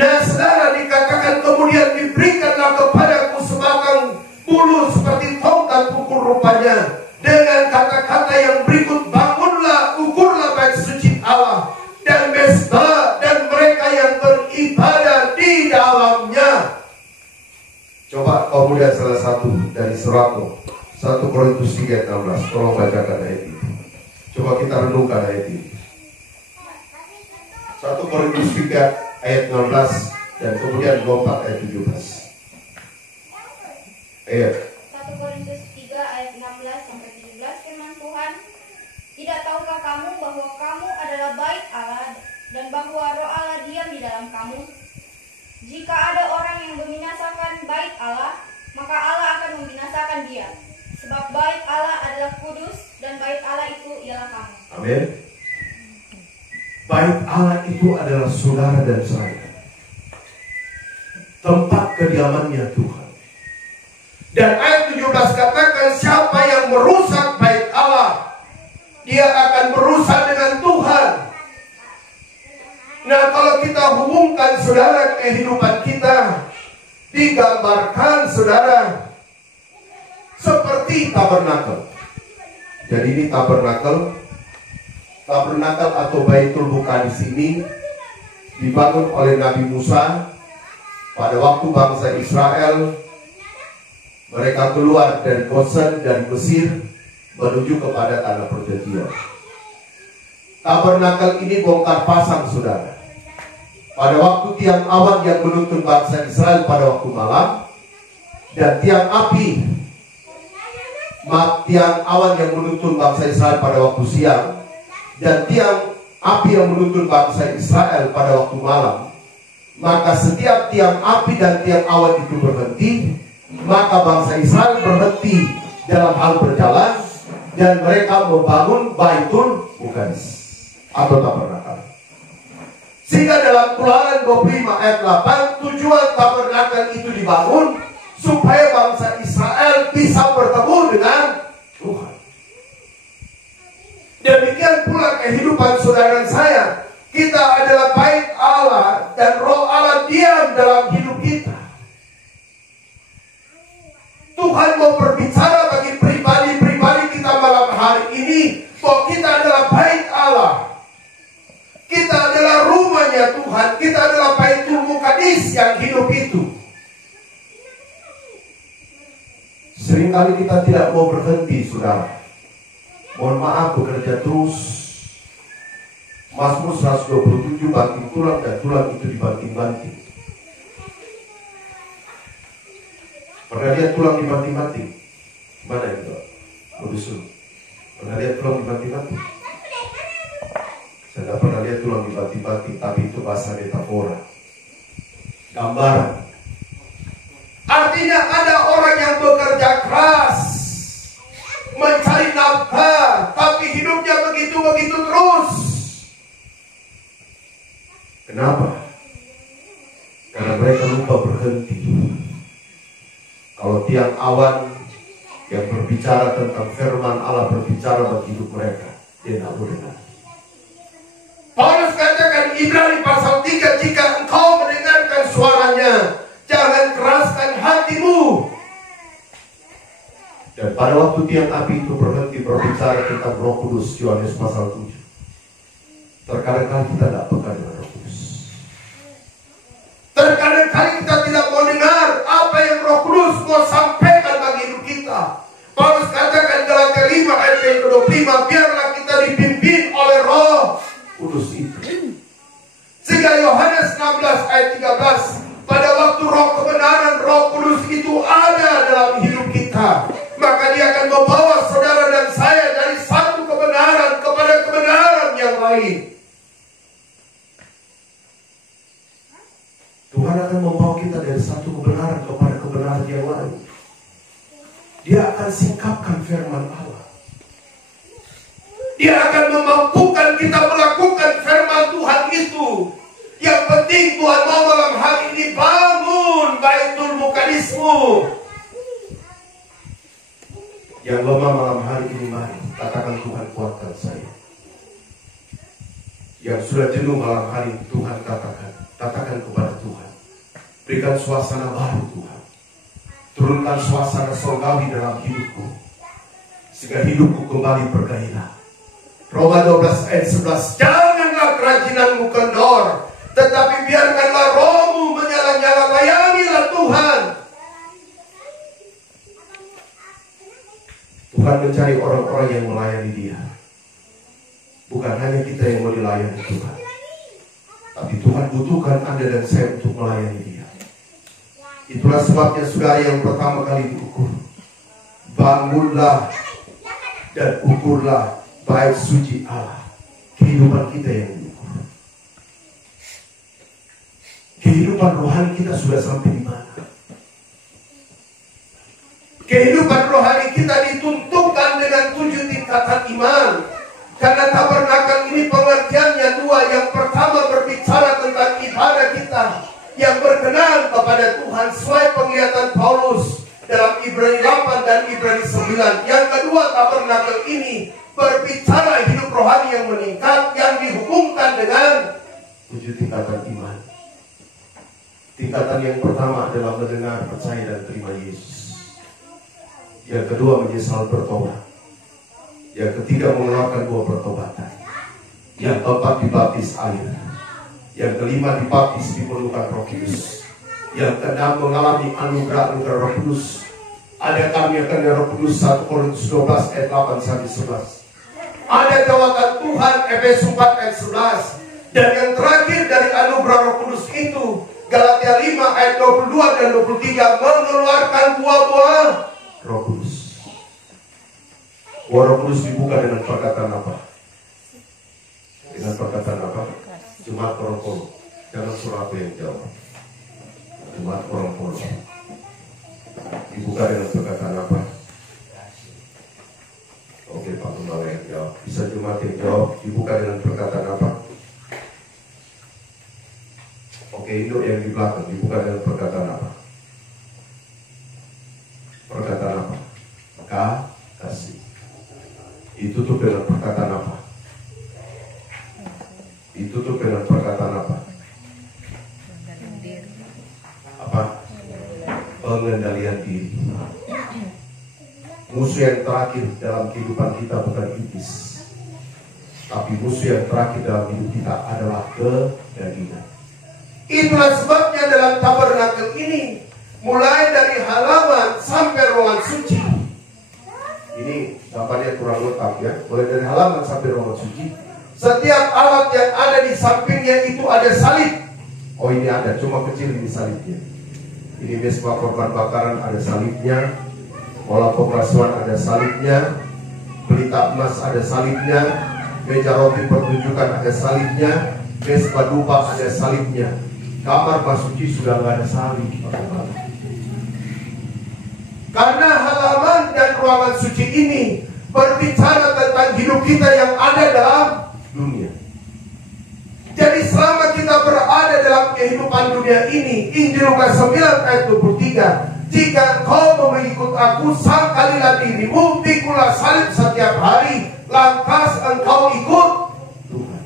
Nah, saudara, dikatakan kemudian diberikanlah kepadaku sebatang bulu seperti tongkat pengukur rupanya, dengan kata-kata yang berikut, bangunlah, ukurlah bait suci Allah dan mesbah dan mereka yang beribadah di dalamnya. Coba kau muda salah satu dari suratmu, 1 Korintus 3:16. Tolong bacakan ayat ini. Coba kita renungkan ayat ini. 1 Korintus 3 ayat 16 dan kemudian 24 ayat 17. Ayat 1 Korintus 3 ayat 16 sampai 17, firman Tuhan, tidak tahukah kamu bahwa kamu adalah bait Allah dan bahwa Roh Allah diam di dalam kamu? Jika ada orang yang membinasakan bait Allah, maka Allah akan membinasakan dia. Sebab bait Allah adalah kudus dan bait Allah itu ialah kamu. Amin. Bait Allah itu adalah saudara dan saya. Tempat kediamannya Tuhan. Dan ayat 17 katakan, siapa yang merusak bait Allah, dia akan berurusan dengan Tuhan. Nah, kalau kita hubungkan saudara kehidupan kita, digambarkan saudara seperti tabernakel. Jadi ini tabernakel atau Baitul Muqaddas di sini dibangun oleh Nabi Musa pada waktu bangsa Israel mereka keluar dari Gosen dan Mesir menuju kepada tanah perjanjian. Tabernakel ini bongkar pasang saudara. Pada waktu tiang awan yang menuntun bangsa Israel pada waktu malam, dan tiang awan yang menuntun bangsa Israel pada waktu siang, dan tiang api yang menuntun bangsa Israel pada waktu malam, maka setiap tiang api dan tiang awan itu berhenti, maka bangsa Israel berhenti dalam hal berjalan dan mereka membangun Baitul Muqaddas atau tabernakel. Sehingga dalam Keluaran 25 ayat 8, tujuan tabernakel itu dibangun supaya bangsa Israel bisa bertemu dengan Tuhan. Demikian pula kehidupan saudara saya. Kita adalah bait Allah dan Roh Allah diam dalam hidup kita. Tuhan mau berbicara bagi pribadi-pribadi kita malam hari ini bahwa kita adalah bait Allah. Kita adalah rumahnya Tuhan. Kita adalah Baitul Muqaddas yang hidup hidup itu. Seringkali kita tidak mau berhenti, saudara. Mohon maaf, bekerja terus. Mazmur 127, banting tulang dan tulang itu dibanting-banting. Pernah lihat tulang dibanting-banting? Mana itu? Mudusul. Pernah lihat tulang dibanting-banting? Saya tidak pernah lihat tulang dibanting-banting, tapi itu bahasa metafora, gambaran. Artinya ada orang yang bekerja keras, mencari nafkah, tapi hidupnya begitu-begitu terus. Kenapa? Karena mereka lupa berhenti. Kalau tiang awan yang berbicara tentang firman Allah berbicara bagi hidup mereka, dia tidak mau dengar. Paulus katakan Ibrani pasal 3, jika engkau mendengarkan suaranya, jangan keraskan hatimu. Dan pada waktu tiang api itu berhenti berbicara tentang Roh Kudus, Yohanes pasal 7. Terkadang kali kita tidak peka dengan Roh Kudus. Terkadang kali kita tidak mau dengar apa yang Roh Kudus mau sampaikan bagi hidup kita. Paulus katakan Galatia 5 ayat yang ke-25, biarlah kita dipimpin oleh Roh Kudus itu. Sehingga Yohanes 16 ayat 13, pada waktu Roh kebenaran, Roh Kudus itu ada dalam hidup kita, maka dia akan membawa saudara dan saya dari satu kebenaran kepada kebenaran yang lain. Tuhan akan membawa kita dari satu kebenaran kepada kebenaran yang lain. Dia akan singkapkan firman Allah. Dia akan memampukan kita melakukan firman Tuhan itu. Yang penting Tuhan mau malam hari ini bangun Baitul Muqaddismu. Yang lemah malam hari ini, mari katakan Tuhan kuatkan saya. Yang sudah jenuh malam hari, Tuhan katakan kepada Tuhan, berikan suasana baru Tuhan. Turunkan suasana surgawi dalam hidupku, sehingga hidupku kembali bergairah. Roma 12 ayat 11, janganlah kerajinanmu kendor, tetapi biarkanlah rohmu menyala-nyala, layanilah Tuhan. Tuhan mencari orang-orang yang melayani Dia. Bukan hanya kita yang mau dilayani Tuhan, tapi Tuhan butuhkan Anda dan saya untuk melayani Dia. Itulah sebabnya saudara yang pertama kali diukur, bangunlah dan ukurlah bait suci Allah. Kehidupan kita yang diukur. Kehidupan rohani kita sudah sampai di mana? Kehidupan rohani kita ditentukan dengan 7 tingkatan iman. Karena tabernakel ini pengertiannya 2. Yang pertama berbicara tentang ibadah kita yang berkenan kepada Tuhan sesuai penglihatan Paulus dalam Ibrani 8 dan Ibrani 9. Yang kedua, tabernakel ini berbicara hidup rohani yang meningkat yang dihubungkan dengan 7 tingkatan iman. Tingkatan yang pertama adalah mendengar, percaya dan terima Yesus. Yang kedua, menyesal bertobat. Yang ketiga, mengeluarkan buah pertobatan. Yang keempat, dibaptis air. Yang kelima, dibaptis diperlukan Roh Kudus. Yang keenam, mengalami anugerah Roh Kudus. Ada kami akan Roh Kudus 1 Korintus 12 ayat 8 sampai 11. Ada jawatan Tuhan Efesus 4 ayat 11. Dan yang terakhir dari anugerah Roh Kudus itu Galatia 5 ayat 22 dan 23, mengeluarkan buah-buah Roh Kudus. Buah Roh Kudus dibuka dengan perkataan apa? Dengan perkataan apa? Jemaat Korong-Korong. Jangan suruh aku yang jawab. Jemaat Korong-Korong. Dibuka dengan perkataan apa? Oke, Pak Gembala yang jawab. Bisa jemaat yang jawab. Dibuka dengan perkataan apa? Oke, induk yang di belakang. Dibuka dengan perkataan apa? Perkataan apa? Kasih. Ditutup dengan perkataan apa? Ditutup dengan perkataan apa? Apa? Pengendalian diri. Musuh yang terakhir dalam kehidupan kita bukan iblis, tapi musuh yang terakhir dalam hidup kita adalah kedagingan. Itulah sebabnya semuanya dalam tabernakel ini, mulai dari halaman sampai ruangan suci. Ini gambarnya kurang lengkap ya. Mulai dari halaman sampai ruangan suci. Setiap alat yang ada di sampingnya itu ada salib. Oh ini ada, cuma kecil ini salibnya. Ini mesbah korban bakaran ada salibnya. Bola pembasuhan ada salibnya. Pelita emas ada salibnya. Meja roti pertunjukan ada salibnya. Mesbah dupa ada salibnya. Kamar basuci sudah nggak ada salib. Karena halaman dan ruangan suci ini berbicara tentang hidup kita yang ada dalam dunia. Jadi selama kita berada dalam kehidupan dunia ini, Injil Lukas 9 ayat 23, jika engkau mengikut aku, sangkalilah dirimu, pikulah salib setiap hari, lantas engkau ikut Tuhan.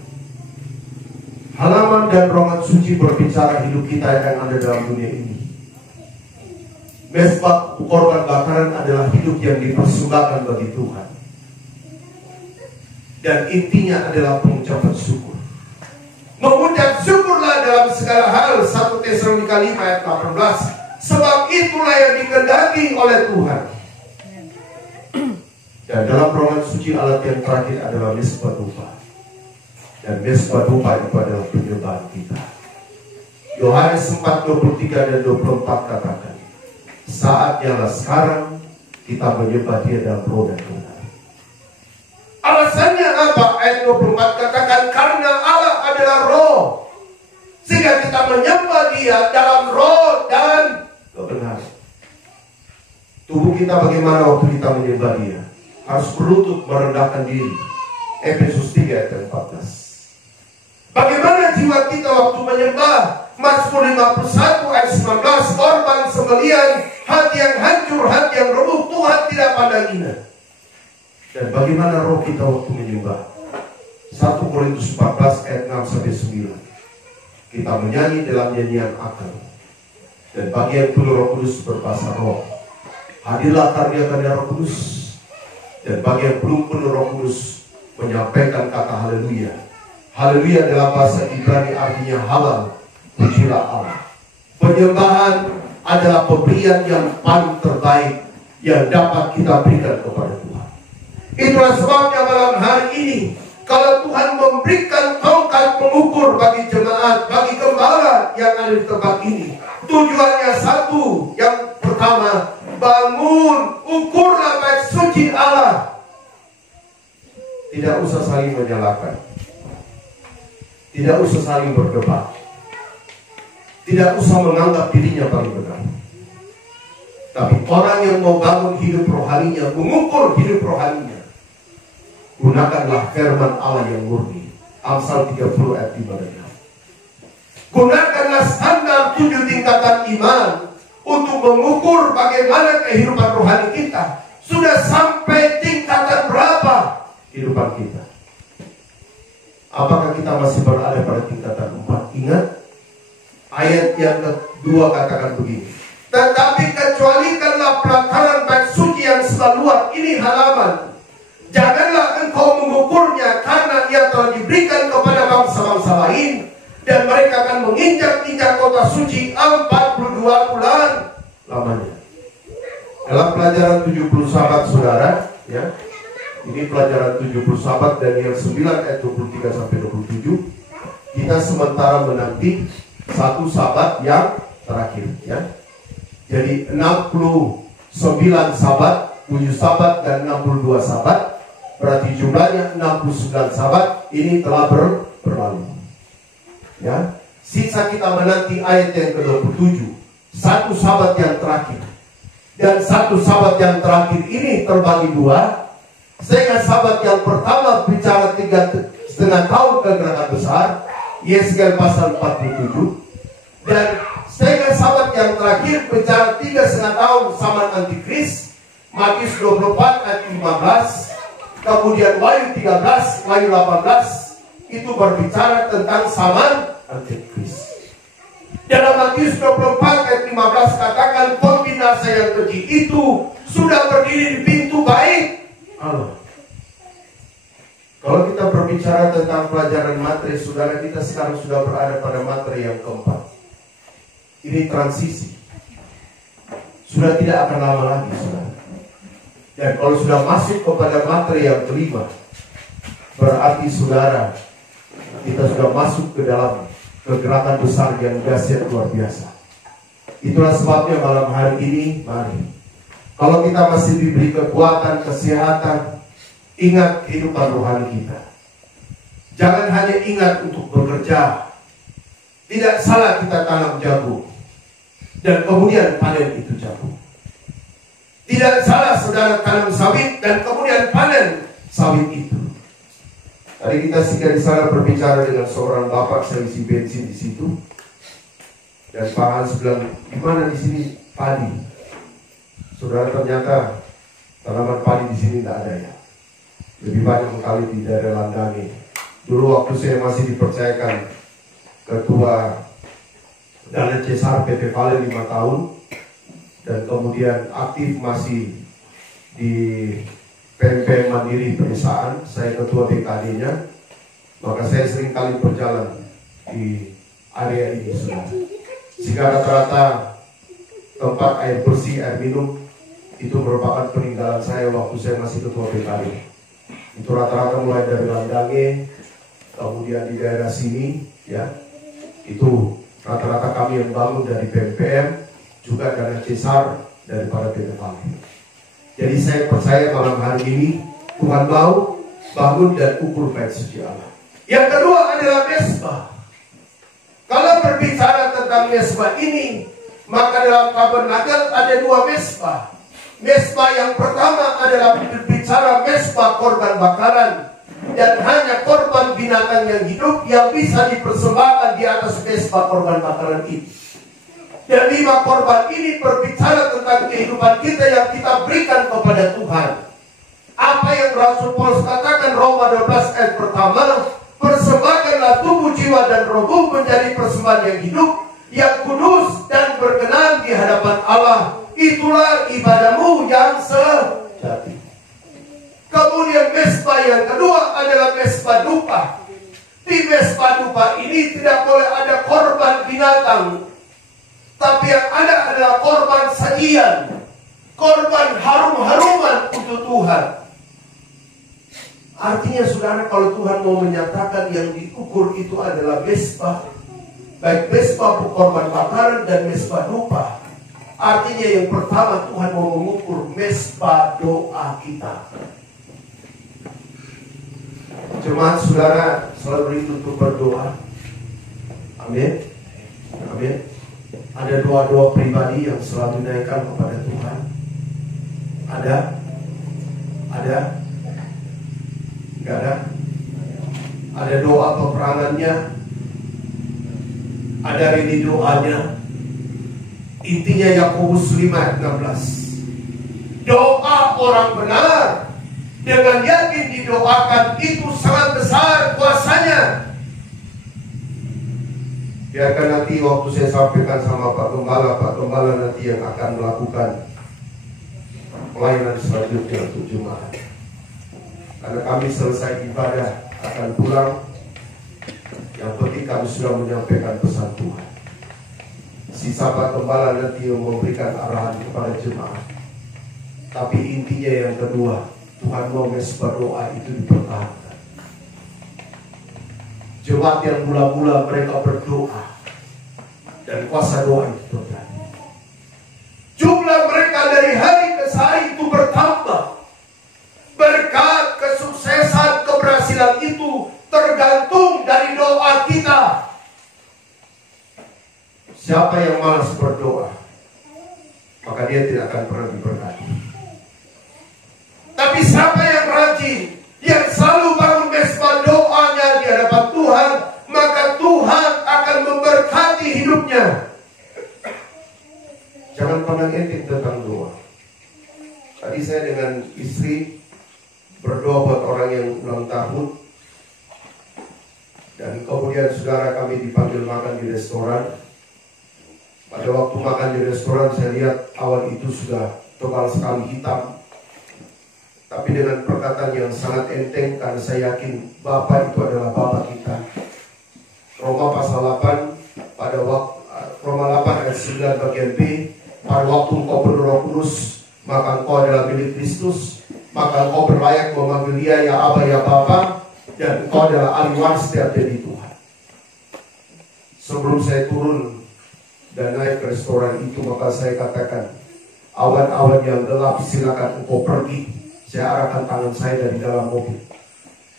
Halaman dan ruangan suci berbicara hidup kita yang ada dalam dunia ini. Mesbah korban bakaran adalah hidup yang dipersembahkan bagi Tuhan. Dan intinya adalah pengucapan syukur. Mengucap syukurlah dalam segala hal, 1 Tesalonika 5 ayat 18. Sebab itulah yang dikehendaki oleh Tuhan. Dan dalam ruangan suci alat yang terakhir adalah mesbah dupa. Dan mesbah dupa itu adalah penyembahan kita. Yohanes 4:23 dan 24 katakan, saatnya lah sekarang kita menyembah Dia dalam roh dan benar. Alasannya apa? Ayat 24 katakan karena Allah adalah roh, sehingga kita menyembah Dia dalam roh dan kebenaran. Tubuh kita bagaimana waktu kita menyembah Dia? Harus berlutut, merendahkan diri. Efesus 3 ayat 14. Bagaimana jiwa kita waktu menyembah? Mazmur 51 ayat 19, korban sembelian, hati yang hancur, hati yang remuk, Tuhan tidak pandang hina. Dan bagaimana roh kita waktu menyembah? 1 Korintus 14 ayat 6-9. Kita menyanyi dalam nyanyian akal. Dan bagi yang penuh Roh Kudus berbahasa roh. Hadirlah karya-karya Roh Kudus. Dan bagi yang belum penuh Roh Kudus menyampaikan kata haleluya. Haleluya dalam bahasa Ibrani artinya halal. Pujilah Allah. Penyembahan adalah pemberian yang paling terbaik yang dapat kita berikan kepada Tuhan. Itulah sebabnya malam hari ini, kalau Tuhan memberikan tongkat pengukur bagi jemaat, bagi gembala yang ada di tempat ini, tujuannya satu. Yang pertama, bangun, ukurlah bait suci Allah. Tidak usah saling menyalahkan. Tidak usah saling berdebat. Tidak usah menganggap dirinya paling benar. Tapi orang yang mau bangun hidup rohaninya, mengukur hidup rohaninya, gunakanlah firman Allah yang murni. Amsal 30 ayat 5 dan 6. Gunakanlah standar 7 tingkatan iman untuk mengukur bagaimana kehidupan rohani kita. Sudah sampai tingkatan berapa kehidupan kita? Apakah kita masih berada pada tingkatan 4? Ingat, ayat yang kedua katakan begini. Tetapi kecualikanlah pelataran bait suci yang seluar. Ini halaman. Janganlah engkau mengukurnya, karena ia telah diberikan kepada bangsa-bangsa lain, dan mereka akan menginjak-injak kota suci 42 bulan lamanya. Dalam pelajaran 70 sahabat saudara, ya, ini pelajaran 70 sahabat Daniel 9 ayat 23-27. Kita sementara menanti satu sahabat yang terakhir, ya. Jadi 69 sahabat, 7 sahabat dan 62 sahabat. Berarti jumlahnya 69 sahabat. Ini telah berlalu. Ya, sisa kita menanti ayat yang ke-27. Satu sahabat yang terakhir. Dan satu sahabat yang terakhir ini terbagi dua. Sehingga sahabat yang pertama bicara 3,5 tahun kegerakan besar, Yeskel pasal 47. Dan sehingga sahabat yang terakhir bicara 3,5 tahun zaman antikris, Matius 24 ayat 15. Kemudian Wahyu 13, Wahyu 18 itu berbicara tentang zaman antikris. Dalam Matius 24 ayat 15 katakan pembinasa yang keji itu sudah berdiri di pintu bait Allah. Kalau kita berbicara tentang pelajaran materi, saudara, kita sekarang sudah berada pada materi yang keempat. Ini transisi. Sudah tidak akan lama lagi, saudara. Dan kalau sudah masuk kepada materi yang kelima, berarti saudara, kita sudah masuk ke dalam kegerakan besar yang dahsyat luar biasa. Itulah sebabnya malam hari ini, mari, kalau kita masih diberi kekuatan, kesehatan, ingat kehidupan rohani kita. Jangan hanya ingat untuk bekerja. Tidak salah kita tanam jagung dan kemudian panen itu jagung. Tidak salah saudara tanam sawit dan kemudian panen sawit itu. Tadi kita singgah di sana berbicara dengan seorang bapak, saya isi bensin di situ. Dan Pak Hans bilang, gimana di sini padi? Saudara, ternyata tanaman padi di sini tidak ada ya. Lebih banyak sekali di daerah Landangi. Dulu waktu saya masih dipercayakan ketua Dana Cesar PP Vale 5 tahun, dan kemudian aktif masih di PMP Mandiri Pedesaan, saya ketua BKD-nya, maka saya sering kali berjalan di area ini, saudara. Sehingga rata-rata tempat air bersih, air minum, itu merupakan peninggalan saya waktu saya masih ketua BKD. Itu rata-rata mulai dari Landange, kemudian di daerah sini, ya, itu rata-rata kami yang bangun dari PMPM, juga dari Cesar, daripada PP Vale. Jadi saya percaya malam hari ini Tuhan mau bangun dan ukur bait suci Allah. Yang kedua adalah mesbah. Kalau berbicara tentang mesbah ini, maka dalam tabernakel ada dua mesbah. Mesbah yang pertama adalah berbicara mesbah korban bakaran, dan hanya korban binatang yang hidup yang bisa dipersembahkan di atas mesbah korban bakaran itu. Dan 5 korban ini berbicara tentang kehidupan kita yang kita berikan kepada Tuhan. Apa yang Rasul Paulus katakan Roma 12 ayat pertama, persembahkanlah tubuh, jiwa, dan rohmu menjadi persembahan yang hidup, yang kudus dan berkenan di hadapan Allah. Itulah ibadahmu yang sejati. Kemudian mesbah yang kedua adalah mesbah dupa. Di mesbah dupa ini tidak boleh ada korban binatang, tapi yang ada adalah korban sajian, korban harum-haruman untuk Tuhan. Artinya saudara, kalau Tuhan mau menyatakan yang diukur itu adalah mesbah, baik mesbah korban bakaran dan mesbah dupa, artinya yang pertama Tuhan mau mengukur mesbah doa kita. Jemaat saudara selalu dituntut berdoa. Amin. Amin. Ada doa-doa pribadi yang selalu dinaikkan kepada Tuhan. Ada? Enggak ada? Ada doa peperangannya. Ada ini doanya. Intinya Yakobus 5 ayat 16. Doa orang benar dengan yakin didoakan itu sangat besar kuasanya. Biarkan nanti waktu saya sampaikan sama Pak Gembala nanti yang akan melakukan pelayanan selanjutnya untuk jemaat. Karena kami selesai ibadah akan pulang, yang penting kami sudah menyampaikan pesan Tuhan. Sisa Pak Gembala nanti yang memberikan arahan kepada jemaat. Tapi intinya yang kedua, Tuhan mau mesbah doa itu dipertahankan. Jemaat yang mula-mula mereka berdoa dan kuasa doa itu terjadi. Jumlah mereka dari hari ke hari itu bertambah. Berkat kesuksesan keberhasilan itu tergantung dari doa kita. Siapa yang malas berdoa, maka dia tidak akan pernah diberkati. Tapi siapa yang rajin, yang selalu bangun mesbah doanya di hadapan Tuhan, maka Tuhan akan memberkati hidupnya. Jangan pandang enteng tentang doa. Tadi saya dengan istri berdoa buat orang yang ulang tahun, dan kemudian saudara kami dipanggil makan di restoran. Pada waktu makan di restoran saya lihat awan itu sudah tebal sekali hitam. Tapi dengan perkataan yang sangat enteng, karena saya yakin Bapa itu adalah Bapa kita. Roma pasal 8 pada waktu Roma 8 ayat 9 bagian B, pada waktu engkau penuh Roh Kudus, maka engkau adalah milik Kristus, maka engkau berlayak memanggil Dia ya Aba ya Bapa, dan engkau adalah ahli waris setiap jadi Tuhan. Sebelum saya turun dan naik ke restoran itu, maka saya katakan, awan-awan yang gelap silakan engkau pergi. Saya arahkan tangan saya dari dalam mobil.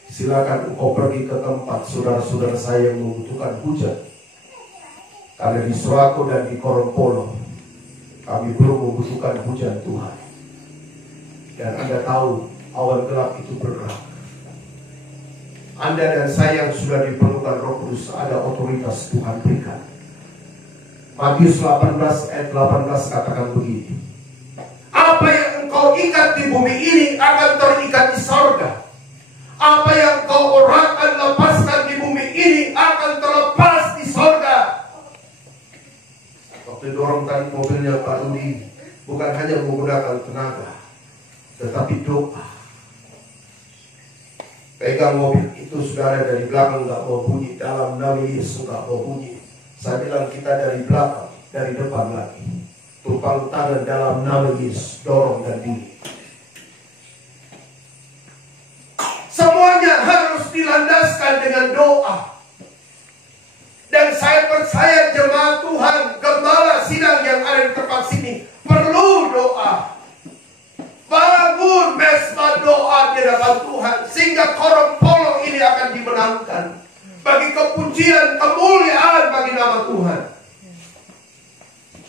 Silakan engkau pergi ke tempat saudara-saudara saya yang membutuhkan hujan. Karena di Soraco dan di Korompolo kami belum membutuhkan hujan Tuhan. Dan Anda tahu awan gelap itu bergerak. Anda dan saya yang sudah diperlukan Roh Kudus, ada otoritas Tuhan berikan. Matius 18 ayat 18 katakan begini, apa yang engkau ikat di bumi ini akan terikat di sorga. Apa yang kau orakan lepaskan di bumi ini akan terlepas di sorga. Waktu dorong tadi mobilnya Pak Rudi, bukan hanya menggunakan tenaga, tetapi doa. Pegang mobil itu saudara dari belakang nggak mau bunyi, dalam nama Yesus nggak mau bunyi. Saya bilang kita dari belakang, dari depan lagi. Tumpang tangan dalam nama Yesus, dorong dan bunyi. Semuanya harus dilandaskan dengan doa. Dan saya percaya jemaat Tuhan, gembala sidang yang ada di tempat sini perlu doa. Bangun mesbah doa di hadapan Tuhan, sehingga Korompolo ini akan dimenangkan bagi kepujian, kemuliaan bagi nama Tuhan.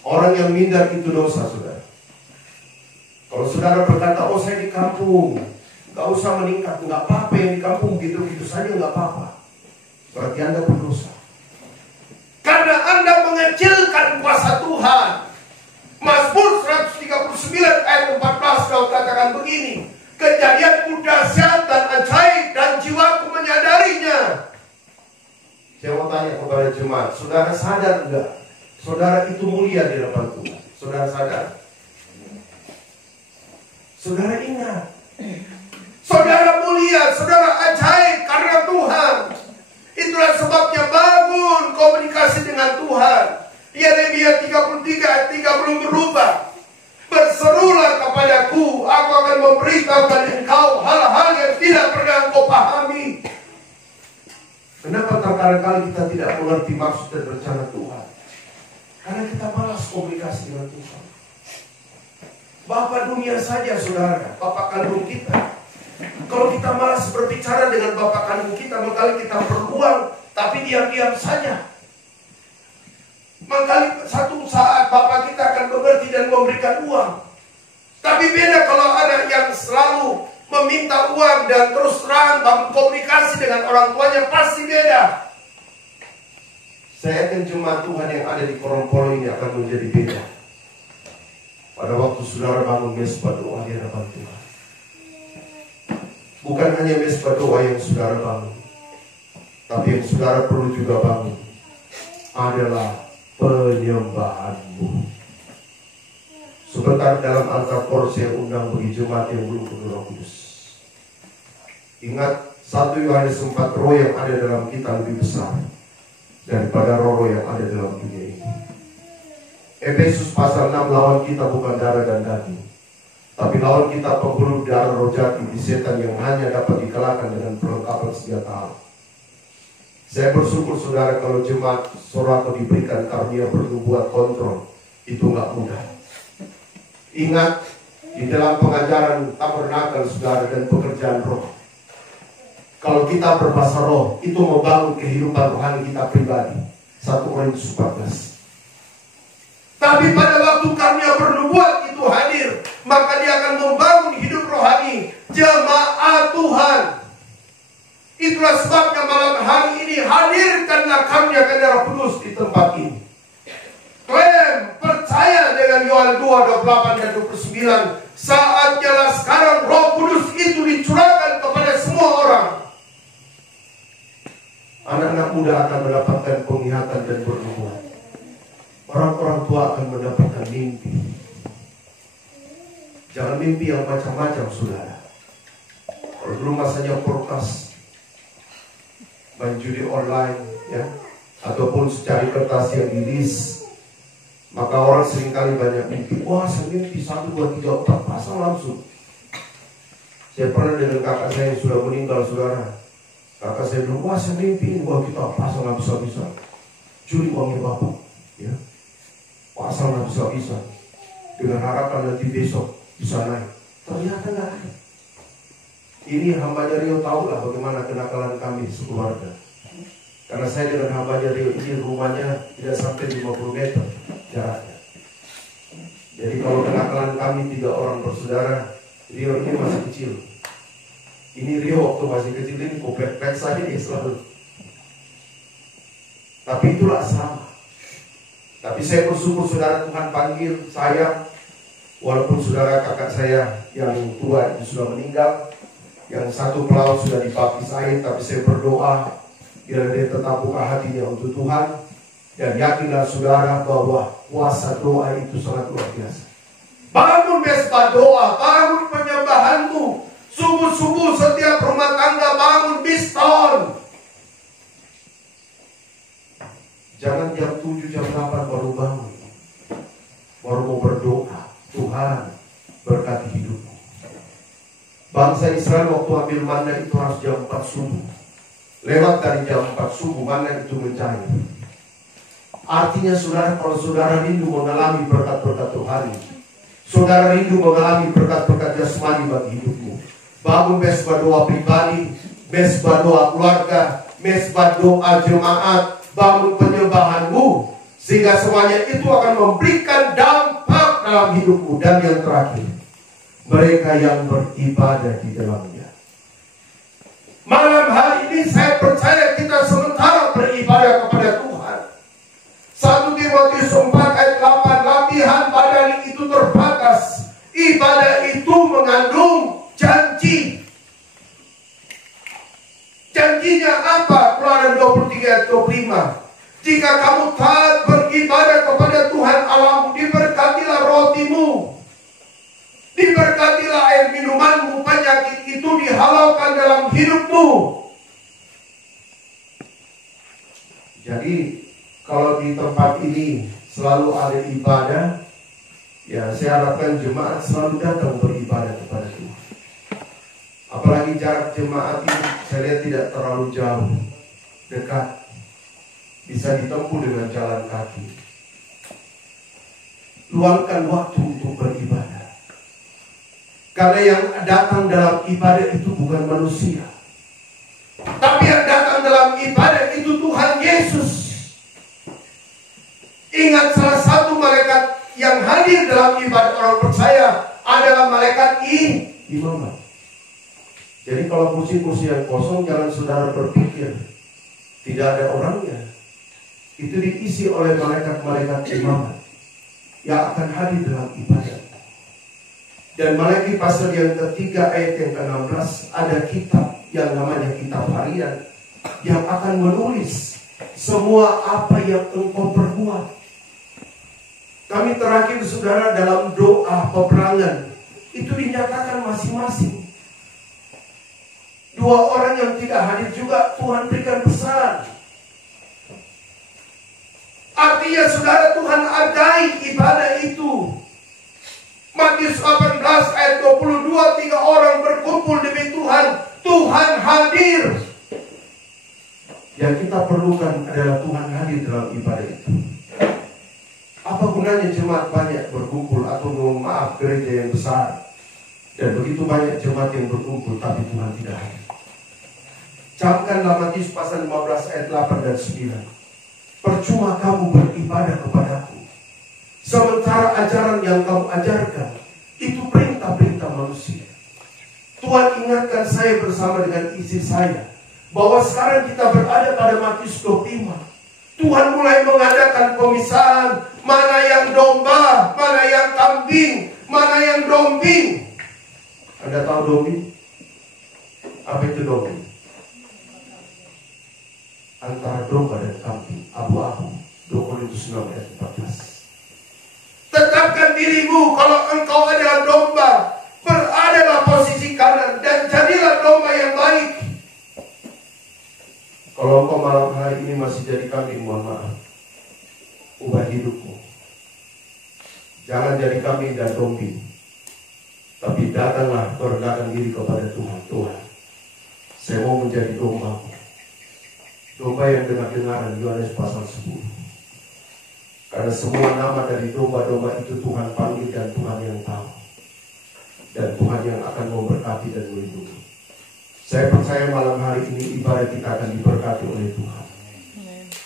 Orang yang minder itu dosa, saudara. Kalau saudara berkata, oh saya di kampung, gak usah meningkat, gak apa-apa yang di kampung gitu-gitu saja, gak apa-apa, berarti Anda berdosa. Karena Anda mengecilkan kuasa Tuhan. Mazmur 139 ayat 14 kau katakan begini, kejadianku dahsyat dan ajaib dan jiwaku menyadarinya. Saya mau tanya kepada jemaat, saudara sadar enggak? Saudara itu mulia di hadapan Tuhan. Saudara sadar? Saudara ingat, saudara mulia, saudara ajaib karena Tuhan. Itulah sebabnya bangun komunikasi dengan Tuhan. Yeremia 33 ayat 3 belum berubah. Berserulah kepadaku, aku akan memberitahukan engkau hal-hal yang tidak pernah engkau pahami. Kenapa terkadang kali kita tidak mengerti maksud dan rencana Tuhan? Karena kita malas komunikasi dengan Tuhan. Bapak dunia saja saudara, bapak kandung kita. Kalau kita malas berbicara dengan bapak kandung kita, maka kita beruang, tapi diam-diam saja. Maka satu saat bapak kita akan mengerti dan memberikan uang. Tapi beda kalau anak yang selalu meminta uang dan terus terang komunikasi dengan orang tuanya, pasti beda. Saya yakin jemaat Tuhan yang ada di Korompolo ini akan menjadi beda pada waktu saudara bangun mesbah doa di hadapan Tuhan. Bukan hanya mesbah doa yang saudara bangun, tapi yang saudara perlu juga bangun adalah penyembahanmu. Sebentar dalam Alta-Kor saya undang bagi jemaat yang belum penuh Roh Kudus. Ingat 1 Yohanes 4, roh yang ada dalam kita lebih besar daripada roh yang ada dalam dunia ini. Efesus pasal 6, lawan kita bukan darah dan daging, tapi lawan kita pembuluh darah roh jahat di setan yang hanya dapat dikalahkan dengan perlengkapan senjata Allah. Saya bersyukur saudara kalau jemaat Soraco diberikan karunia bernubuat kontrol. Itu nggak mudah. Ingat, di dalam pengajaran tabernakel saudara dan pekerjaan roh, kalau kita berbahasa roh, itu membangun kehidupan rohani kita pribadi. 1 Korintus 14. Tapi pada waktu karunia bernubuat itu hadir, maka dia akan membangun hidup rohani jemaat Tuhan. Itulah sebabnya malam hari ini hadirkanlah karunia Roh Kudus di tempat ini. Klaim, percaya dengan Yohanes 2:28 dan 29. Saatnya sekarang Roh Kudus itu dicurahkan kepada semua orang. Anak-anak muda akan mendapatkan penglihatan dan bernubuat. Orang-orang tua akan mendapatkan mimpi. Jangan mimpi yang macam-macam saudara. Kalau dulu masanya forecast, main judi online ya, ataupun secari kertas yang di list, Maka orang seringkali banyak mimpi. Wah, saya mimpi 1, 2, 3, 4 pasang langsung. Saya pernah dengan kakak saya yang sudah meninggal, saudara. Kakak saya bilang, wah saya mimpi, wah kita pasang habis-habisan. Curi uangnya bapak, ya. Pasang habis-habisan. Dengan harapan nanti besok bisa naik. Ternyata nggak naik. Ini hambanya Rio tahu lah bagaimana kenakalan kami sekeluarga. Karena saya dengan hambanya Rio ini rumahnya tidak sampai 50 meter jaraknya. Jadi kalau kenakalan kami 3 orang bersaudara, Rio ini masih kecil. Ini Rio waktu masih kecil ini kompleks saja dia selalu. Tapi itulah sama. Tapi saya bersyukur saudara Tuhan panggil saya. Walaupun saudara kakak saya yang tua itu sudah meninggal, yang satu pelaut sudah dibaptis air, tapi saya berdoa biar dia tetap buka hatinya untuk Tuhan. Dan yakinlah saudara bahwa kuasa doa itu sangat luar biasa. Bangun mesbah doa, bangun penyembahanmu. Subuh-subuh setiap rumah tangga bangun biston. Jangan jam 7, jam 8 baru bangun. Baru mau berdoa. Tuhan berkati hidupmu. Bangsa Israel waktu ambil manna itu harus jam 4 subuh. Lewat dari jam 4 subuh manna itu mencair. Artinya saudara, kalau saudara rindu mengalami berkat-berkat rohani, saudara rindu mengalami berkat-berkat jasmani bagi hidupmu, bangun mesbah doa pribadi, mesbah doa keluarga, mesbah doa jemaat, bangun penyembahanmu, sehingga semuanya itu akan memberikan dampak dalam hidupmu. Dan yang terakhir, mereka yang beribadah di dalamnya. Malam hari ini saya percaya kita sementara beribadah kepada Tuhan. 1 Timotius 4 ayat 8, latihan badan itu terbatas. Ibadah itu mengandung janji. Janjinya apa? Keluaran 23 ayat 25. Jika kamu taat beribadah kepada Tuhan Allahmu, diberkatilah rotimu, diberkatilah air minumanmu, penyakit itu dihalaukan dalam hidupmu. Jadi kalau di tempat ini selalu ada ibadah, ya saya harapkan jemaat selalu datang beribadah kepada Tuhan. Apalagi jarak jemaat ini saya lihat tidak terlalu jauh, dekat, bisa ditempuh dengan jalan kaki. Luangkan waktu untuk beribadah. Karena yang datang dalam ibadah itu bukan manusia, tapi yang datang dalam ibadah itu Tuhan Yesus. Ingat, salah satu malaikat yang hadir dalam ibadah orang percaya adalah malaikat imamat. Jadi kalau kursi-kursi yang kosong, jangan saudara berpikir tidak ada orangnya. Itu diisi oleh malaikat-malaikat imamat yang akan hadir dalam ibadah. Dan Malaki pasal yang ketiga ayat yang ke-16 ada kitab yang namanya kitab harian yang akan menulis semua apa yang engkau perbuat. Kami terakhir saudara dalam doa peperangan itu dinyatakan masing-masing. 2 orang yang tidak hadir juga Tuhan berikan pesan. Artinya saudara, Tuhan hargai ibadah itu. Matius 18 ayat 22, 3 orang berkumpul demi Tuhan, Tuhan hadir. Yang kita perlukan adalah Tuhan hadir dalam ibadah itu. Apa gunanya jemaat banyak berkumpul atau mohon maaf gereja yang besar dan begitu banyak jemaat yang berkumpul tapi Tuhan tidak hadir? Camkanlah Matius pasal 15 ayat 8 dan 9. Percuma kamu beribadah kepadaku, sementara ajaran yang kamu ajarkan itu perintah-perintah manusia. Tuhan ingatkan saya bersama dengan istri saya bahwa sekarang kita berada pada Matius 25. Tuhan mulai mengadakan pemisahan, mana yang domba, mana yang kambing, mana yang dombing. Anda tahu dombing? Apa itu dombing? Antara domba dan kambing, abu-abu. 2 Korintus 6 ayat 14. Tetapkan dirimu kalau engkau adalah domba, beradalah posisi kanan dan jadilah domba yang baik. Kalau engkau malam hari ini masih jadi kambing, mohon maaf, ubah hidupmu. Jangan jadi kambing dan domba, tapi datanglah merendahkan diri kepada Tuhan. Tuhan, saya mau menjadi domba. Domba yang dengar-dengaran Yohanes pasal 10. Karena semua nama dari domba-domba itu Tuhan panggil dan Tuhan yang tahu. Dan Tuhan yang akan memberkati dan melindungi. Saya percaya malam hari ini ibadah kita akan diberkati oleh Tuhan.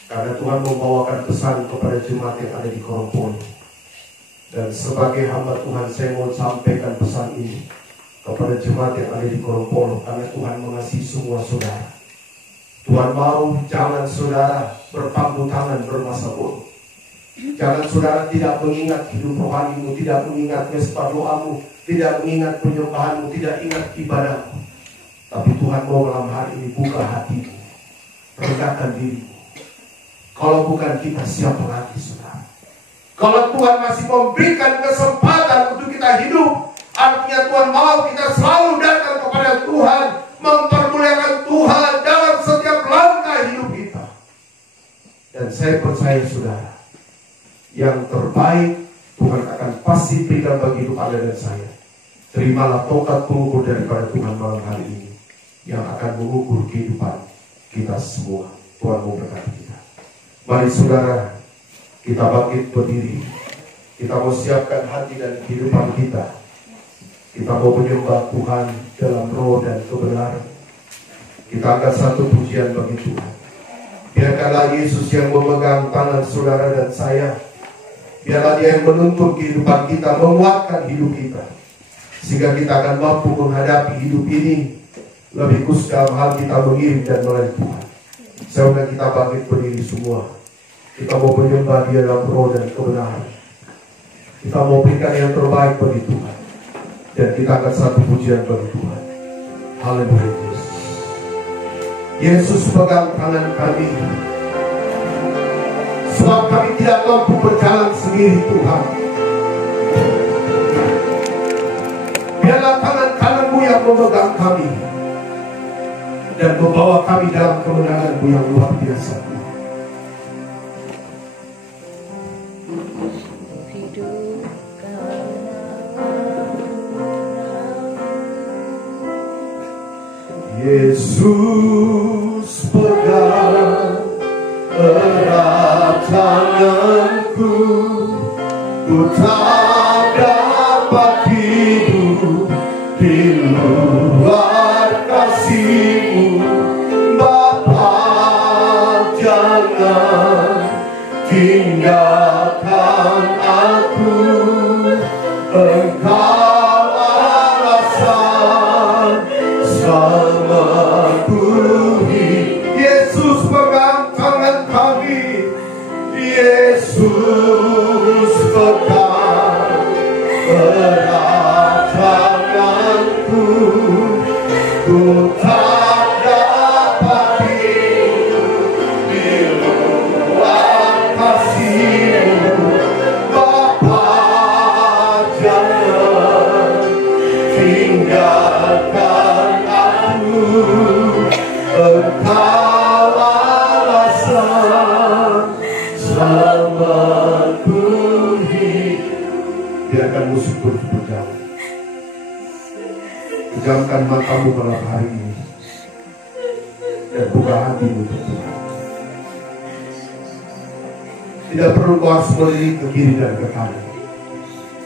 Karena Tuhan membawakan pesan kepada jemaat yang ada di Korompolo. Dan sebagai hamba Tuhan saya mau sampaikan pesan ini kepada jemaat yang ada di Korompolo. Karena Tuhan mengasihi semua saudara. Tuhan mau jangan saudara berpangku tangan bermasa bodoh. Jangan saudara tidak mengingat hidup rohanimu, tidak mengingat mesbah doamu, tidak mengingat penyembahanmu, tidak ingat ibadahmu. Tapi Tuhan mau malam hari ini buka hatimu, rendahkan dirimu. Kalau bukan kita, siapa lagi saudara? Kalau Tuhan masih memberikan kesempatan untuk kita hidup, artinya Tuhan mau kita selalu datang kepada Tuhan, mempermuliakan Tuhan dalam setiap langkah hidup kita. Dan saya percaya saudara, yang terbaik Tuhan akan pasti berikan bagi hidup Anda dan saya. Terimalah tongkat pengukur daripada Tuhan malam hari ini, yang akan mengukur kehidupan kita semua. Tuhan memberkati kita. Mari saudara, kita bangkit berdiri. Kita mau siapkan hati dan kehidupan kita. Kita mau menyembah Tuhan dalam roh dan kebenaran. Kita angkat satu pujian bagi Tuhan. Biarkanlah Yesus yang memegang tangan saudara dan saya. Biarlah Dia yang menuntun kehidupan kita, menguatkan hidup kita, sehingga kita akan mampu menghadapi hidup ini lebih khusus dalam hal kita mengirim dan melayani Tuhan. Sehingga kita bangkit berdiri semua. Kita mau menyembah Dia dalam roh dan kebenaran. Kita mau berikan yang terbaik bagi Tuhan. Dan kita akan satu pujian bagi Tuhan. Haleluya. Yesus pegang tangan kami. Sebab kami tidak mampu berjalan sendiri Tuhan. Biarlah tangan kanan-Mu yang memegang kami dan membawa kami dalam kemenangan-Mu yang luar biasa. Yesus pegang erat tanganku, ku tak dapat hidup di luar kasih-Mu. Bapa, jangan tinggalkan aku, Engkau alasan selamatku. Yesus pegang tangan kami, Yesus pegang erat tanganku, ku tak dapat hidup di luar kasih-Mu. Bapa, jangan tinggalkan aku, Engkau alasan selamatku hidup. Biarkan musik berjalan. Pejamkan matamu malam hari ini dan buka hatimu untuk Tuhan. Tidak perlu kau harus melirik ke kiri dan ke kanan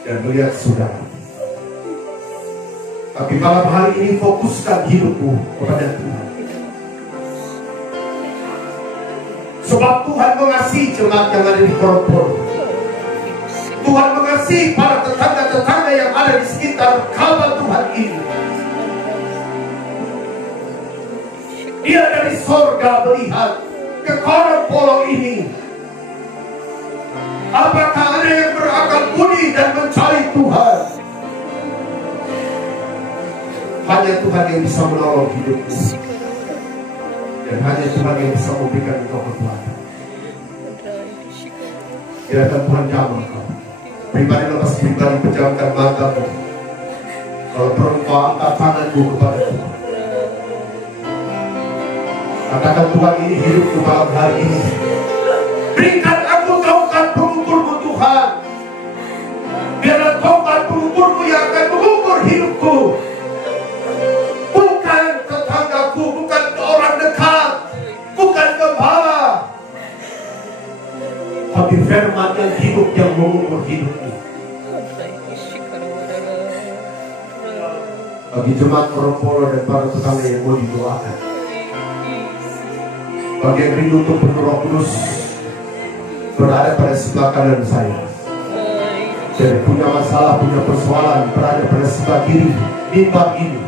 dan melihat saudara. Tapi malam hari ini fokuskan hidupmu kepada Tuhan. Sebab Tuhan mengasihi jemaat yang ada di Korompolo. Tuhan mengasihi para tetangga-tetangga yang ada di sekitar kawan Tuhan ini. Dia dari sorga melihat ke Korompolo ini. Apakah ada yang berakal budi dan mencari Tuhan? Hanya Tuhan yang bisa menolong hidupmu. Dan hanya Tuhan yang bisa memberikan engkau kekuatan. Biarkan Tuhan jamah kau. Pribadi lepas pribadi, pejamkan matamu. Kalau perlu kau angkat tanganmu kepada Tuhan. Katakan, Tuhan, ini hidupku malam hari ini. Berikan aku tongkat pengukurmu Tuhan. tapi firman yang hidup yang mengubur hidup ini. Bagi jemaat Poro dan para tetangga yang mau didoakan, bagi yang rindu untuk penuh Roh Kudus berada pada sebelah kanan saya, jadi punya masalah, punya persoalan berada pada sebelah kiri mimbar ini,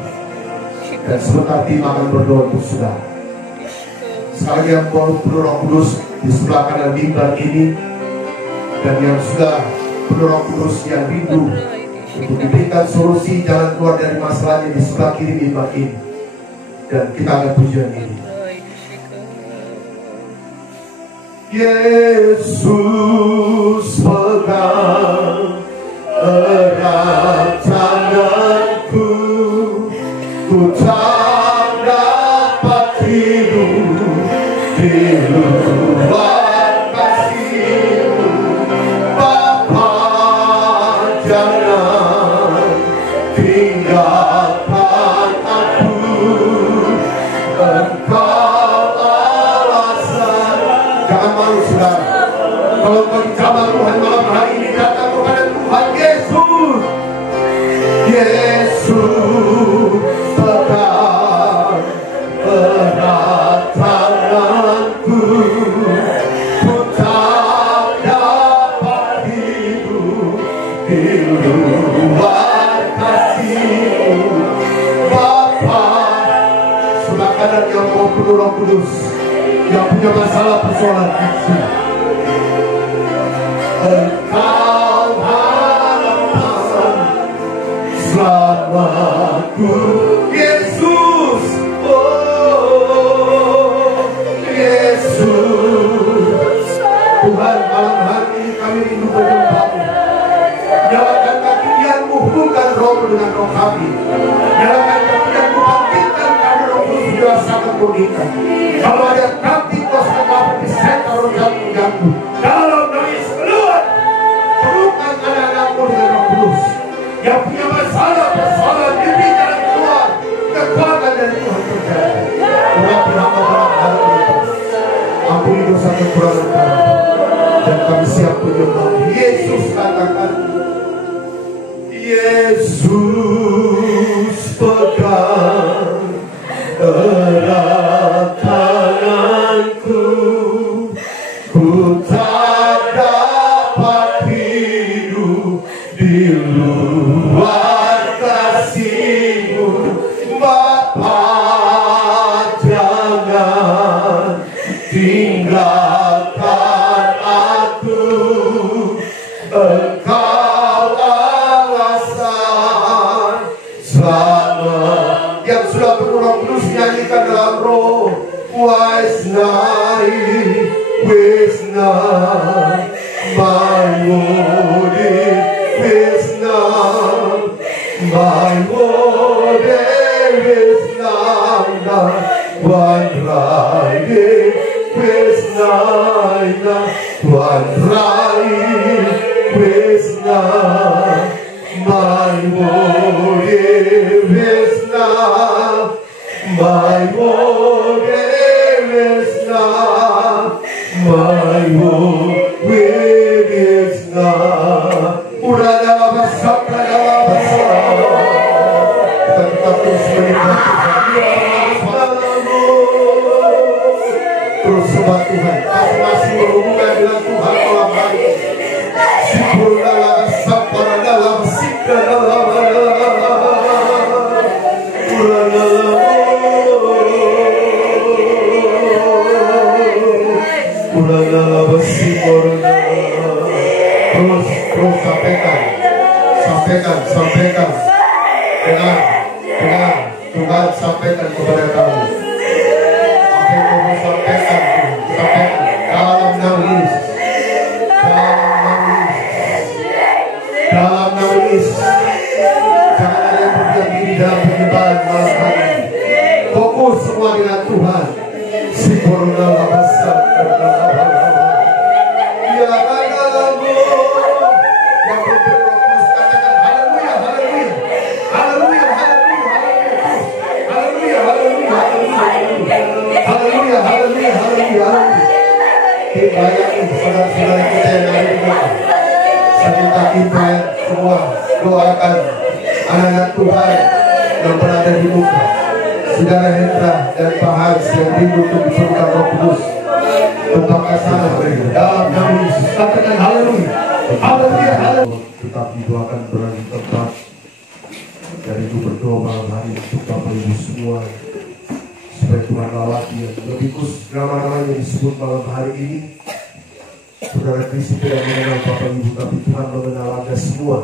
dan sebentar tim akan berdoa untuk saudara. Sekali yang mau penuh Roh Kudus di sebelah kanan mimbar ini, dan yang sudah penuh Roh Kudus yang rindu untuk diberikan solusi jalan keluar dari masalahnya di sebelah kiri mimbar ini, dan kita akan pujian ini. Yesus pegang erat tanganku, ku tak dapat hidup di luar kasih-Mu. Bapa, jangan tinggalkan aku, Engkau alasan. Jangan malu saudara, kalau kau dijamah Tuhan malam hari ini, datang kepada Tuhan Yesus. Yesus pegang erat tanganku, ku tak dapat hidup di luar kasih-Mu. Bapa, sebelah kanan yang mau penuh Roh Kudus, yang punya masalah persoalan kecil, Engkau harapan selamatku. Yesus, oh Yesus, Tuhan, malam hari ini kami rindu berjumpa-Mu. Nyalakan kaki-Mu, bukan roh dengan roh kami. Nyalakan kaki-Mu, bangkitkan kami, Roh Kudus dirasakan murnikan. Kalau ada praktik dosa apa disetar roh jatuh, dalam nangis keluar, pelukan anak-anakmu dengan Roh Kudus. Yang punya masalah, persoalan diri jalan keluar, kekuatan dari Tuhan terjadi. Urapi hamba dalam hal ini, ampuni dosa kekurangan kami, dan kami siap menyembah. Yesus katakan, Yesus pegang erat tanganku, ku tak dapat hidup di luar kasih-Mu. Bapa, jangan tinggalkan aku, Engkau alasan selamat. Yang sudah penuh Roh Kudus nyanyikan dalam roh. Wise night, my Lord is not, my Lord is not, one right is not, one right is not, my Lord is not, my Lord is not, my Lord is not. Udah besar, kita tetap terus menikmati terus sembah Tuhan. Kau masih berhubungan dengan Tuhan malam hari. Sibur dalam sabar dalam sikap dalam terus sampaikan dengan Tuhan sampaikan kepada kamu apa yang kamu sampaikan, dalam nama Yesus, dalam nama Yesus. Jangan ada yang berdiam diri dalam penyebaran malam hari ini. Fokus semua dengan Tuhan. Sempurnalah besar yang berfokus, katakan haleluya, haleluya, haleluya, haleluya, haleluya, haleluya, haleluya. saudara-saudara kita yang ada di muka. Saya minta kita semua doakan anak-anak Tuhan yang berada di muka. Saudara Hendra dan Pak Haris yang rindu untuk dipenuhkan Roh Kudus. Tumpahkan sana mereka dalam nama Yesus. Katakan haleluya. Haleluya, haleluya. Tetap didoakan berani tempat. Dari itu berdoa malam hari untuk Bapak Ibu semua, supaya Tuhan lawati yang lebih khusus nama-nama yang disebut malam hari ini. Saudara Kristi tidak mengenal Bapak Ibu, tapi Tuhan mengenal Anda semua.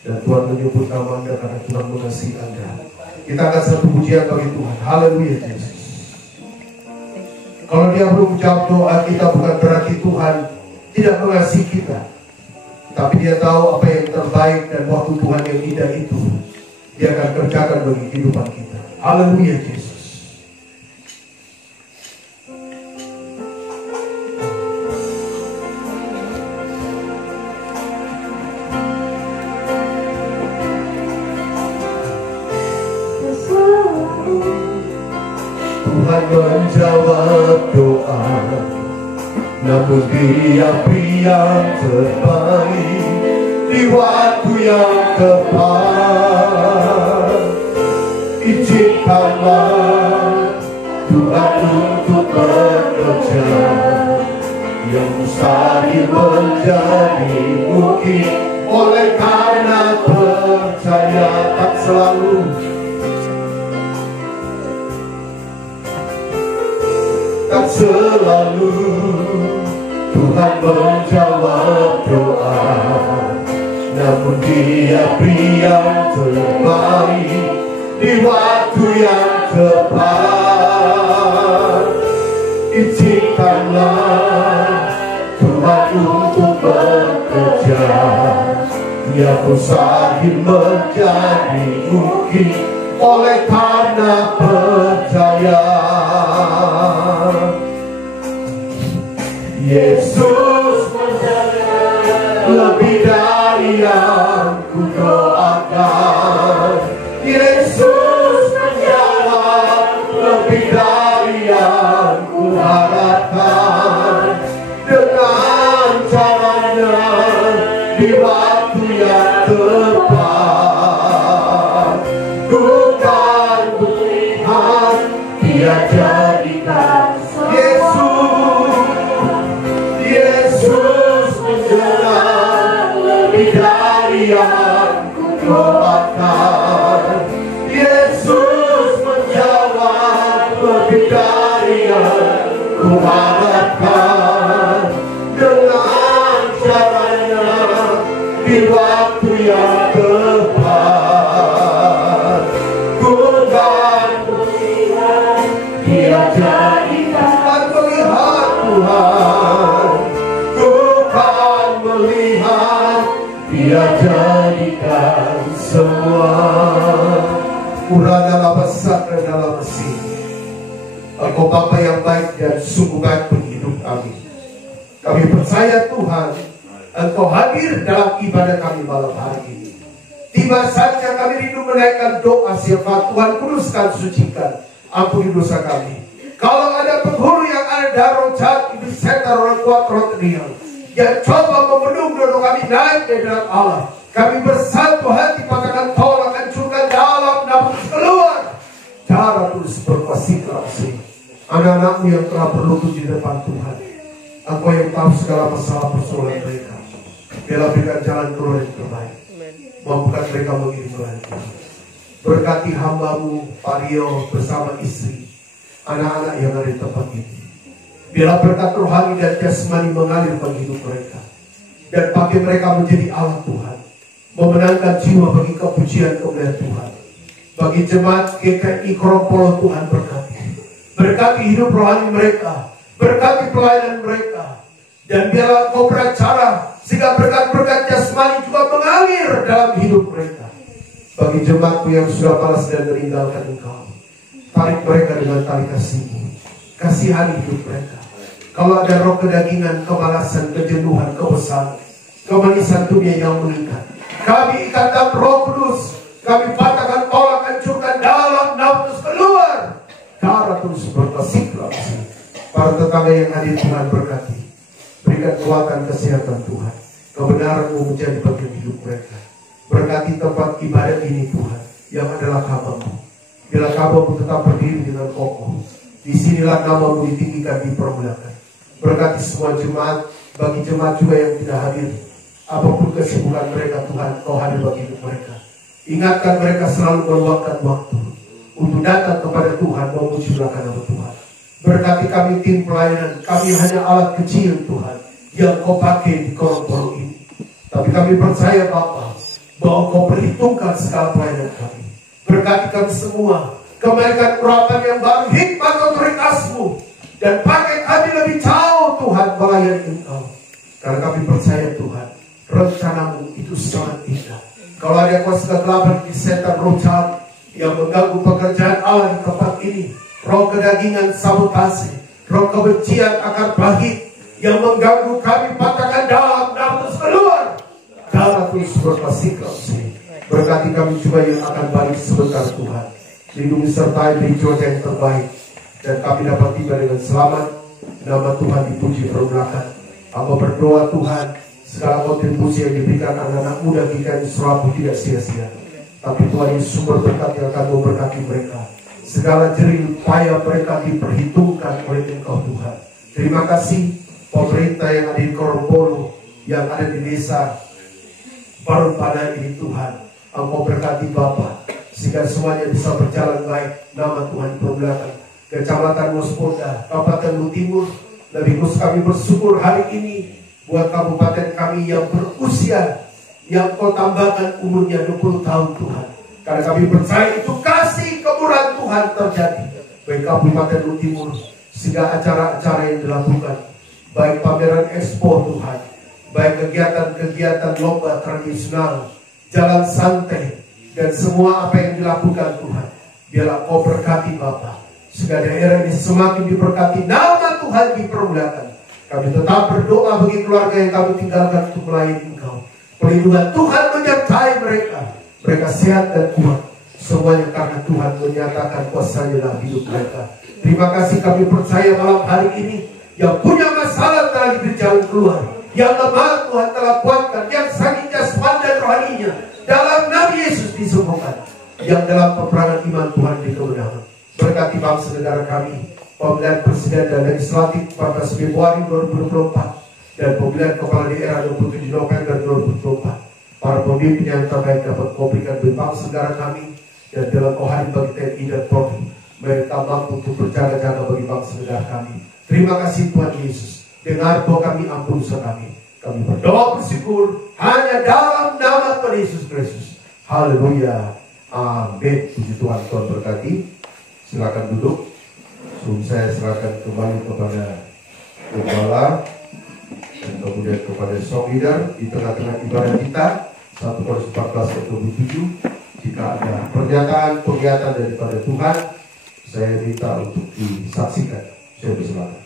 Dan Tuhan menyebut nama Anda karena Tuhan mengasihi Anda. Kita akan satu pujian bagi Tuhan. Haleluya Yesus. Kalau dia belum jawab doa kita, bukan berarti Tuhan tidak mengasihi kita, tapi dia tahu apa yang terbaik dan waktu Tuhan yang indah itu dia akan kerjakan bagi kehidupan kita. Haleluya Yesus. Tuhan menjawab doa, namun Dia beri yang terbaik di waktu yang tepat. Izinkanlah Tuhan untuk bekerja, yang mustahil menjadi mungkin oleh karena percaya. Tak selalu Tuhan menjawab doa, namun Dia beri yang terbaik di waktu yang tepat. Izinkanlah Tuhan untuk bekerja, yang mustahil menjadi mungkin oleh karena percaya. Yesus menjawab lebih dari yang ku doakan. Yesus menjawab lebih dari yang ku harapkan. Dengan caranya di waktu yang tepat, ku kan melihat Dia jadikan yang ku doakan. Yesus menjawab lebih dari yang ku harapkan. Dengan caranya di waktu yang tepat, ku kan melihat Dia jadikan. Melihat Tuhan, ku kan melihat Dia jadikan semua. Urana besar dalam mesin. Engkau Bapa yang baik dan sungguh baik bagi hidup kami. Kami percaya Tuhan, Engkau hadir dalam ibadah kami malam hari ini. Tiba saatnya kami rindu menaikkan doa syafaat. Tuhan kuduskan, sucikan, ampuni dosa kami. Kalau ada penghulu yang ada darah jahat, itu setan orang kuat roh tenial yang coba memenuhi doa kami naik dari dalam Allah. Kami bersatu hati, katakan tolak, hancurkan dalam, nafas keluar. Cara terus berkuasa kasih. Anak-anakmu yang telah berlutut di depan Tuhan, Engkau yang tahu segala masalah persoalan mereka. Biarlah berikan jalan keluar yang terbaik. Mampukan mereka mengirim lagi. Berkati hamba-Mu Pak Rio bersama istri, anak-anak yang ada di tempat ini. Biarlah berkat rohani dan jasmani mengalir bagi hidup mereka, dan pakai mereka menjadi alat Tuhan, memenangkan jiwa bagi kepujian kemuliaan Tuhan. Bagi jemaat GKI Krompolo, Tuhan berkati hidup rohani mereka, berkati pelayanan mereka, dan biarlah Kau beracara sehingga berkat-berkat jasmani juga mengalir dalam hidup mereka. Bagi jemaat-Mu yang sudah balas dan meninggalkan Engkau, tarik mereka dengan tali kasih-Mu, kasihani hidup mereka. Kalau ada roh kedagingan, kemalasan, kejenuhan, kebosanan, kemanisan dunia yang mengikat, kami ikatkan Roh Kudus, kami patahkan, tolak, hancurkan dalam, nafas keluar. Darah terus berkasih. Para tetangga yang hadir Tuhan berkati. berikan kekuatan kesehatan Tuhan. Kebenaran-Mu menjadi bagian hidup mereka. Berkati tempat ibadat ini Tuhan, yang adalah Hamba-Mu. Bila Hamba-Mu tetap berdiri dengan kokoh, disinilah nama-Mu ditinggikan, dipermuliakan. Berkati semua jemaat, bagi jemaat juga yang tidak hadir, apapun kesibukan mereka Tuhan, Kau hadir bagi hidup mereka. Ingatkan mereka selalu meluangkan waktu untuk datang kepada Tuhan, memuji-muliakan nama Tuhan. Berkati kami tim pelayanan, kami hanya alat kecil Tuhan, yang Kau pakai di kolong-kolong ini. Tapi kami percaya Bapa, bahwa Kau perhitungkan segala pelayanan kami. Berkati kami semua, kembalikan urapan yang baru, hikmat otoritas-Mu, dan pakai kami lebih jauh Tuhan melayani Engkau. Karena kami percaya Tuhan, rencana-Mu itu sangat indah. Kalau ada kuasa kegelapan di setan roh jahat yang mengganggu pekerjaan Allah di tempat ini, roh kedagingan sabotase, roh kebencian akar pahit yang mengganggu kami, patahkan dalam, terus keluar. Darah terus berpasikap. Berkati kami juga yang akan balik sebentar Tuhan. Lindungi sertai beri cuaca yang terbaik, dan kami dapat tiba dengan selamat. Nama Tuhan dipuji permuliakan. Hamba berdoa Tuhan, segala kontribusi yang diberikan anak-anak muda kita ini selalu tidak sia-sia. Tapi Tuhan Yesus sumber berkat yang akan memberkati mereka. Segala jerih payah mereka diperhitungkan oleh Engkau Tuhan. Terima kasih pemerintah yang ada di Korompolo, yang ada di desa Baru pada ini Tuhan. Engkau berkati Bapa, sehingga semuanya bisa berjalan baik. Nama Tuhan dipermuliakan. Kecamatan Mospoda, Kabupaten Timur, lebih khusus kami bersyukur hari ini buat kabupaten kami yang berusia, yang Kau tambahkan umurnya 20 tahun Tuhan. Karena kami percaya itu kasih kemurahan Tuhan terjadi baik Kabupaten Timur, sehingga acara-acara yang dilakukan, baik pameran expo Tuhan, baik kegiatan-kegiatan lomba tradisional, jalan santai, dan semua apa yang dilakukan Tuhan, biarlah Kau berkati Bapa, sehingga daerah ini semakin diberkati, nama Tuhan dipermuliakan. Kami tetap berdoa bagi keluarga yang kami tinggalkan untuk melayani Engkau. Perlindungan Tuhan menyertai mereka. Mereka sehat dan kuat. Semuanya karena Tuhan menyatakan kuasa-Nya dalam hidup mereka. Terima kasih, kami percaya malam hari ini, yang punya masalah telah diberi jalan keluar. Yang lemah Tuhan telah kuatkan. Yang sakit jasmani dan rohaninya dalam nama Yesus disembuhkan. Yang dalam peperangan iman Tuhan dikemenangan. Berkati bangsa negara kami, pemilihan presiden dan legislatif 14 Februari 2024 dan pemilihan kepala daerah 27 November 2024. Para pemimpin yang terbaik dapat Kau berikan bagi bangsa negara kami, dan dalam Kau hadir bagi TNI dan Polri, mereka mampu untuk berjaga-jaga bagi bangsa negara kami. Terima kasih Tuhan Yesus. Dengar doa kami, ampun dosa kami. Kami berdoa bersyukur hanya dalam nama Tuhan Yesus Kristus. Haleluya. Amin. Puji Tuhan. Tuhan berkati. Silakan duduk. Saya serahkan kembali kepada Gembala dan kemudian kepada song leader di tengah-tengah ibadah kita 1 Korintus 14 ayat 27. Jika ada pernyataan penglihatan daripada Tuhan, saya minta untuk disaksikan. Saya bersilakan.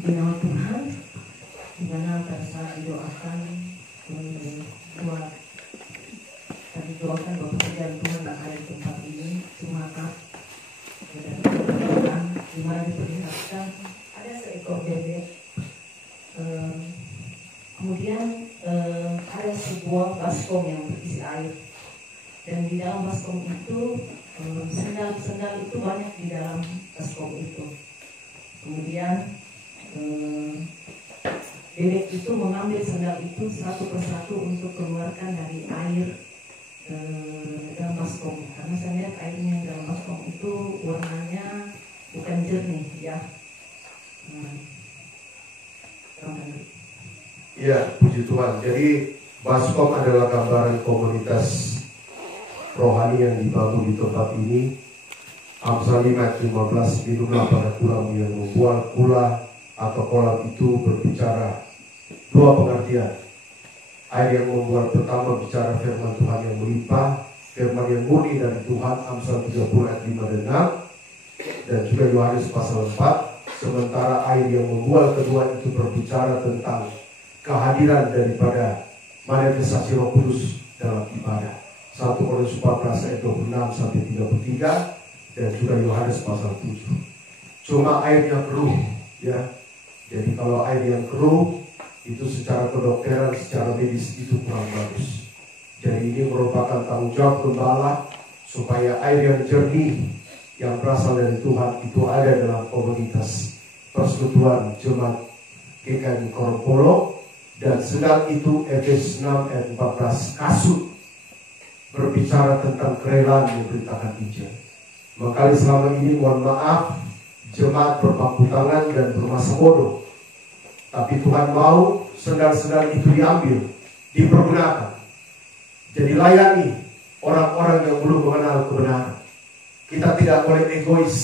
Di nama Tuhan, di mana pada saat didoakan buat dan didoakan bahwa pekerjaan Tuhan tak ada di tempat ini, Sumatera dan Kalimantan, di mana diperlihatkan ada seekor bebek. Kemudian ada sebuah baskom yang berisi air, dan di dalam baskom itu sendal-sendal itu banyak di dalam baskom itu. Kemudian bebek itu mengambil sendal itu satu persatu untuk keluarkan dari air dalam baskom, karena saya lihat airnya dalam baskom itu warnanya bukan jernih ya. Ya, puji Tuhan. Jadi baskom adalah gambaran komunitas rohani yang dibangun di tempat ini. Amsal 5 ayat 15, minumlah pada kolam yang membuat pula atau kolam itu berbicara dua pengertian. Air yang membuat pertama bicara firman Tuhan yang melimpah, firman yang murni dari Tuhan, Amsal 30 ayat 5 dan 6, dan juga Yohanes pasal 4. Sementara air yang membuat kedua itu berbicara tentang kehadiran daripada manifestasi Roh Kudus dalam ibadah. 1 1 Korintus 14 ayat 26 sampai 33 dan juga Yohanes pasal 7. Cuma airnya keruh, ya. Jadi kalau air yang keruh itu secara kedokteran, secara medis itu kurang bagus. Jadi ini merupakan tanggung jawab gembala supaya air yang jernih yang berasal dari Tuhan itu ada dalam komunitas persekutuan jemaat GKI Korompolo. Dan sedang itu Efesus 6 ayat 14 kasut berbicara tentang kerelaan memberitakan Injil. Makanya selama ini mohon maaf jemaat berpangku tangan dan bermasa bodoh. Tapi Tuhan mau sendal-sendal itu diambil, dipergunakan. Jadi layani orang-orang yang belum mengenal kebenaran. Kita tidak boleh egois.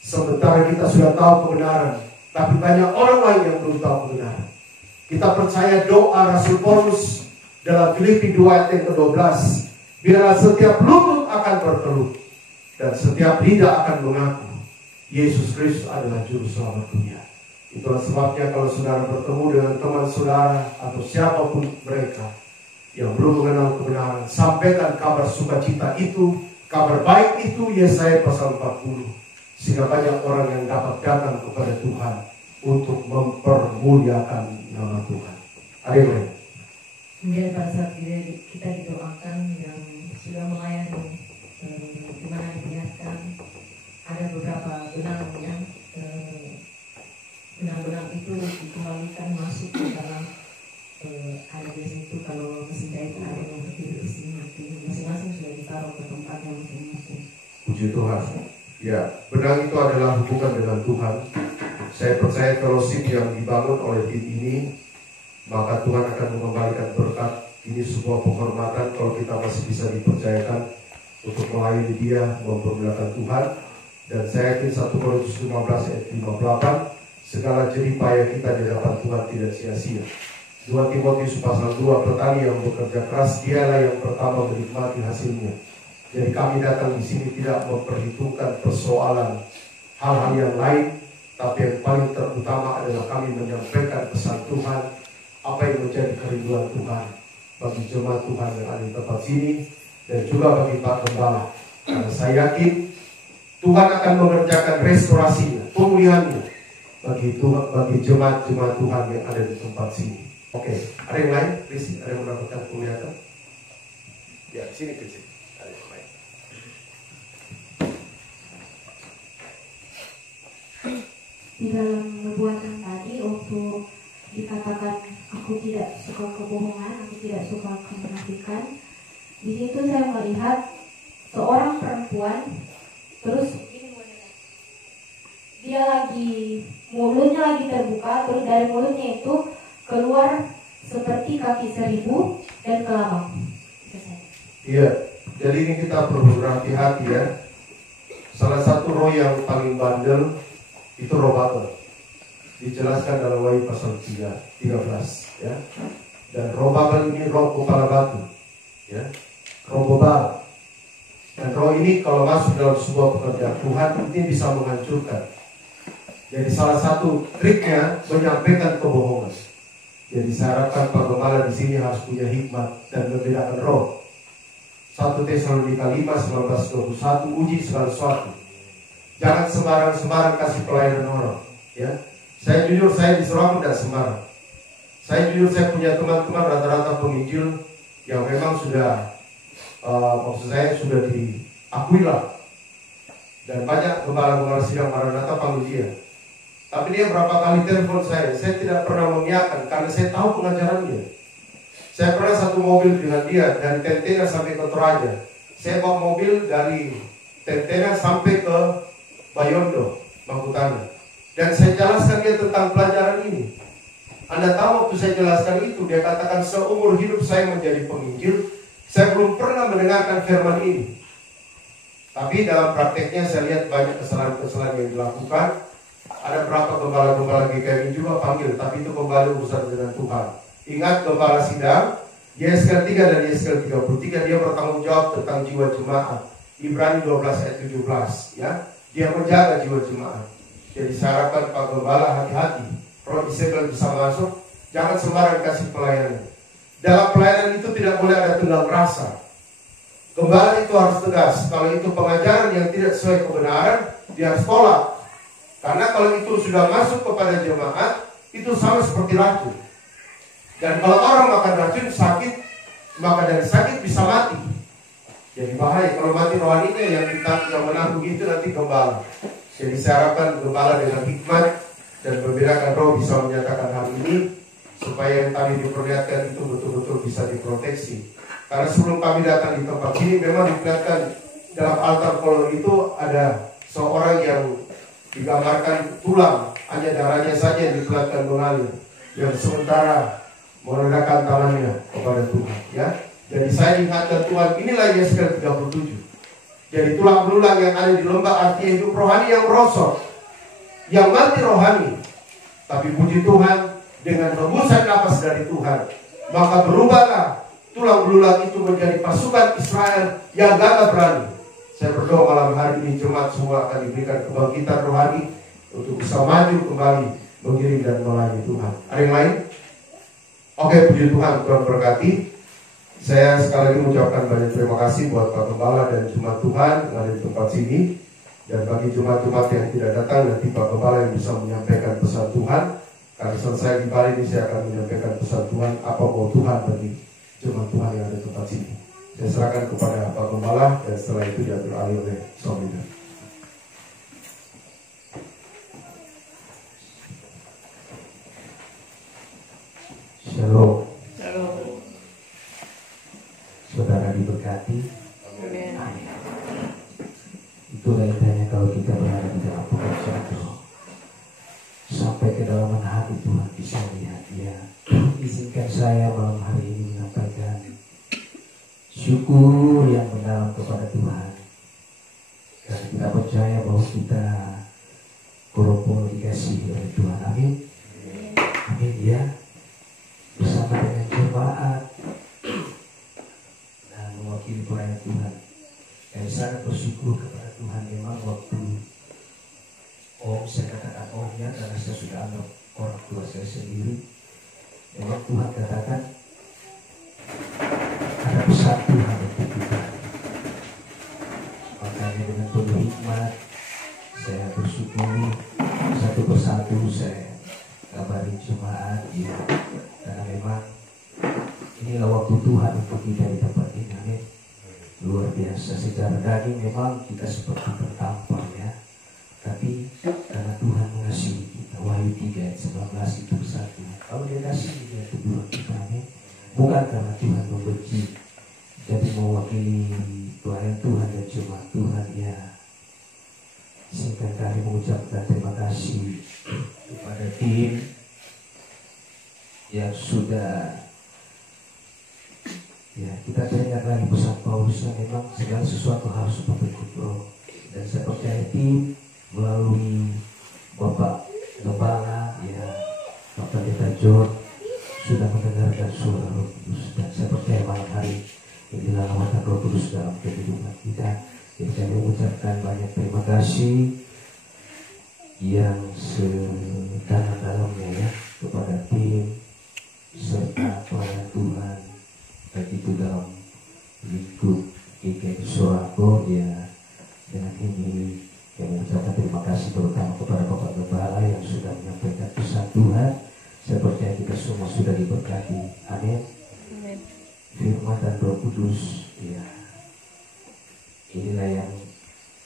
Sementara kita sudah tahu kebenaran, tapi banyak orang lain yang belum tahu kebenaran. Kita percaya doa Rasul Paulus dalam Filipi 2 ayat yang ke-12. Biarlah setiap lutut akan bertelut dan setiap lidah akan mengaku Yesus Kristus adalah juru selamat dunia. Itulah sebabnya kalau saudara bertemu dengan teman saudara atau siapapun mereka yang belum mengenal kebenaran, sampaikan kabar sukacita itu, kabar baik itu, Yesaya pasal 40, sehingga banyak orang yang dapat datang kepada Tuhan untuk mempermuliakan nama Tuhan. Ada yang lain? Kemudian pada saat kita didoakan yang sudah melayani, di mana dibiarkan ada beberapa benang yang benang-benang itu dikembalikan masuk ke dalam ada biasanya itu kalau mesin jahit ada yang berdiri di sini, masing-masing sudah ditaruh ke tempatnya masing-masing. Puji Tuhan. Ya, benang itu adalah hubungan dengan Tuhan. Saya percaya fellowship yang dibangun oleh tim ini, maka Tuhan akan mengembalikan berkat. Ini sebuah penghormatan kalau kita masih bisa dipercayakan untuk melayani Dia, mempermuliakan Tuhan. Dan saya yakin 1 Korintus 15 ayat 58, segala jerih payah kita di hadapan Tuhan tidak sia-sia. 2 Timotius pasal 2, petani yang bekerja keras dialah yang pertama menikmati hasilnya. Jadi kami datang di sini tidak memperhitungkan persoalan hal-hal yang lain, tapi yang paling terutama adalah kami menyampaikan pesan Tuhan, apa yang menjadi kerinduan Tuhan bagi jemaat Tuhan yang ada di tempat sini dan juga bagi Pak Gembala. Karena saya yakin Tuhan akan mengerjakan restorasinya, pemulihannya bagi jemaat-jemaat Tuhan yang ada di tempat sini. Oke, ada yang lain? Risi, ada yang mendapatkan penglihatan? Ya, sini ke sini. Ada yang lain. Di dalam nubuatan tadi waktu dikatakan aku tidak suka kebohongan, aku tidak suka kemunafikan, di situ saya melihat seorang perempuan terus dia lagi mulutnya lagi terbuka, terus dari mulutnya itu keluar seperti kaki 1000 dan kelabang. Iya, jadi ini kita perlu berhati-hati ya. Salah satu roh yang paling bandel itu roh Babel. Dijelaskan dalam Wahyu pasal 13 ya. Dan roh Babel ini roh kepala batu ya. Roh Babel. Dan roh ini kalau masuk dalam sebuah pekerjaan Tuhan ini bisa menghancurkan. Jadi salah satu triknya menyampaikan kebohongan. Jadi saya harapkan Pak Gembala di sini harus punya hikmat dan membedakan roh. 1 Tesalonika 5:19-21, uji segala sesuatu. Jangan sembarang-sembarang kasih pelayanan orang. Ya, saya jujur saya di Sarawak tidak sembarang. Saya jujur saya punya teman-teman rata-rata penginjil yang memang sudah, maksud saya sudah diakui lah. Dan banyak gembala-gembala sidang Maranatha panggil dia. Tapi dia berapa kali telepon saya tidak pernah mengiyakan karena saya tahu pengajarannya. Saya pernah satu mobil dengan dia dari Tentena sampai ke Toraja. Saya bawa mobil dari Tentena sampai ke Bayondo, Mangkutangan. Dan saya jelaskan dia tentang pelajaran ini. Anda tahu waktu saya jelaskan itu, dia katakan seumur hidup saya menjadi penginjil, saya belum pernah mendengarkan firman ini. Tapi dalam prakteknya saya lihat banyak kesalahan-kesalahan yang dilakukan. Ada berapa gembala-gembala GKI juga panggil, tapi itu kembali urusan dengan Tuhan. Ingat gembala sidang, Yeskel 3 dan Yeskel 33 dia bertanggung jawab tentang jiwa jemaat. Ibrani 12 ayat 17 ya. Dia menjaga jiwa jemaat. Jadi saya harapkan Pak Gembala hati-hati. Roh Isabel bisa masuk, jangan sembarang kasih pelayanan. Dalam pelayanan itu tidak boleh ada tunggang rasa. Gembala itu harus tegas. Kalau itu pengajaran yang tidak sesuai kebenaran, dia harus tolak. Karena kalau itu sudah masuk kepada jemaat, itu sama seperti racun. Dan kalau orang makan racun sakit, maka dari sakit bisa mati. Jadi bahaya kalau mati rohaninya yang menanggung itu nanti gembala. Jadi saya harapkan gembala dengan hikmat dan membedakan roh bisa menyatakan hal ini, supaya yang tadi diperlihatkan itu betul-betul bisa diproteksi. Karena sebelum kami datang di tempat ini memang diperlihatkan dalam altar kolon itu ada seorang yang digambarkan tulang, hanya darahnya saja yang diperlihatkan mengalir, yang sementara menundukkan tangannya kepada Tuhan. Ya, jadi saya ingatkan Tuhan, inilah Yesaya 37. Jadi tulang belulang yang ada di lembah artinya hidup rohani yang merosot, yang mati rohani. Tapi puji Tuhan, dengan hembusan napas dari Tuhan, maka berubahlah tulang belulang itu menjadi pasukan Israel yang gagah berani. Saya berdoa malam hari ini jemaat semua akan diberikan kebangkitan rohani untuk bisa maju kembali mengiring dan melayani Tuhan. Ada yang lain? Oke, puji Tuhan, Tuhan berkati. Saya sekali lagi mengucapkan banyak terima kasih buat Pak Gembala dan jemaat Tuhan yang ada di tempat sini. Dan bagi jemaat-jemaat yang tidak datang, nanti Pak Gembala yang bisa menyampaikan pesan Tuhan. Karena selesai di Bali ini saya akan menyampaikan pesan Tuhan, apa mau Tuhan bagi jemaat Tuhan yang ada di tempat sini. Saya serahkan kepada Pak Gembala dan setelah itu diambil alih oleh Somida. Shalom. Shalom. Saudara diberkati. Amin. Itulah indahnya kalau kita berada di dalam pekerjaan Tuhan. Sampai ke dalam hati Tuhan bisa lihat ya. Izinkan saya malam hari ini menyampaikan syukur yang mendalam kepada Tuhan. Karena kita percaya bahwa kita koropol dikasih oleh Tuhan. Amin. Amin ya. Bersama dengan jemaat dan mewakili pelayan Tuhan. Kami sangat bersyukur kepada Tuhan. Memang waktu saya katakan ya, karena saya sudah anggap orang tua saya sendiri. Memang Tuhan katakan ada pesan Tuhan untuk kita. Makanya dengan penuh hikmat saya bersyukur satu persatu saya kabari jemaat ya. Karena memang inilah waktu Tuhan untuk kita di tempat ini. Amin. Luar biasa. Secara daging memang kita seperti tertampar ya. Tapi karena Tuhan mengasihi kita. Wahyu 3 ayat 19 itu satu. Kalau dia kasih dia kedua kita. Amin. Bukan karena Tuhan membenci, jadi mewakili pelayan Tuhan dan jemaat Tuhan ya. Singkat kali mengucapkan terima kasih kepada tim yang sudah ya, kita teringat lagi pesan Paulus yang memang segala sesuatu harus berbentuk roh. Dan saya percaya tim melalui Bapak Gembala ya, Pak Pendeta John sudah mendengarkan suara Roh Kudus. Dan saya percaya malam hari inilah lawatan Roh Kudus dalam kehidupan kita. Jadi saya mengucapkan banyak terima kasih yang sedalam-dalamnya ya kepada tim serta pelayan Tuhan, baik itu dalam lingkup GKI Sorako ya. Dengan ini saya mengucapkan terima kasih terutama kepada Bapak Gembala yang sudah menyampaikan pesan Tuhan. Saya percaya kita semua sudah diberkati. Amin. Firman dan Roh Kudus ya, inilah yang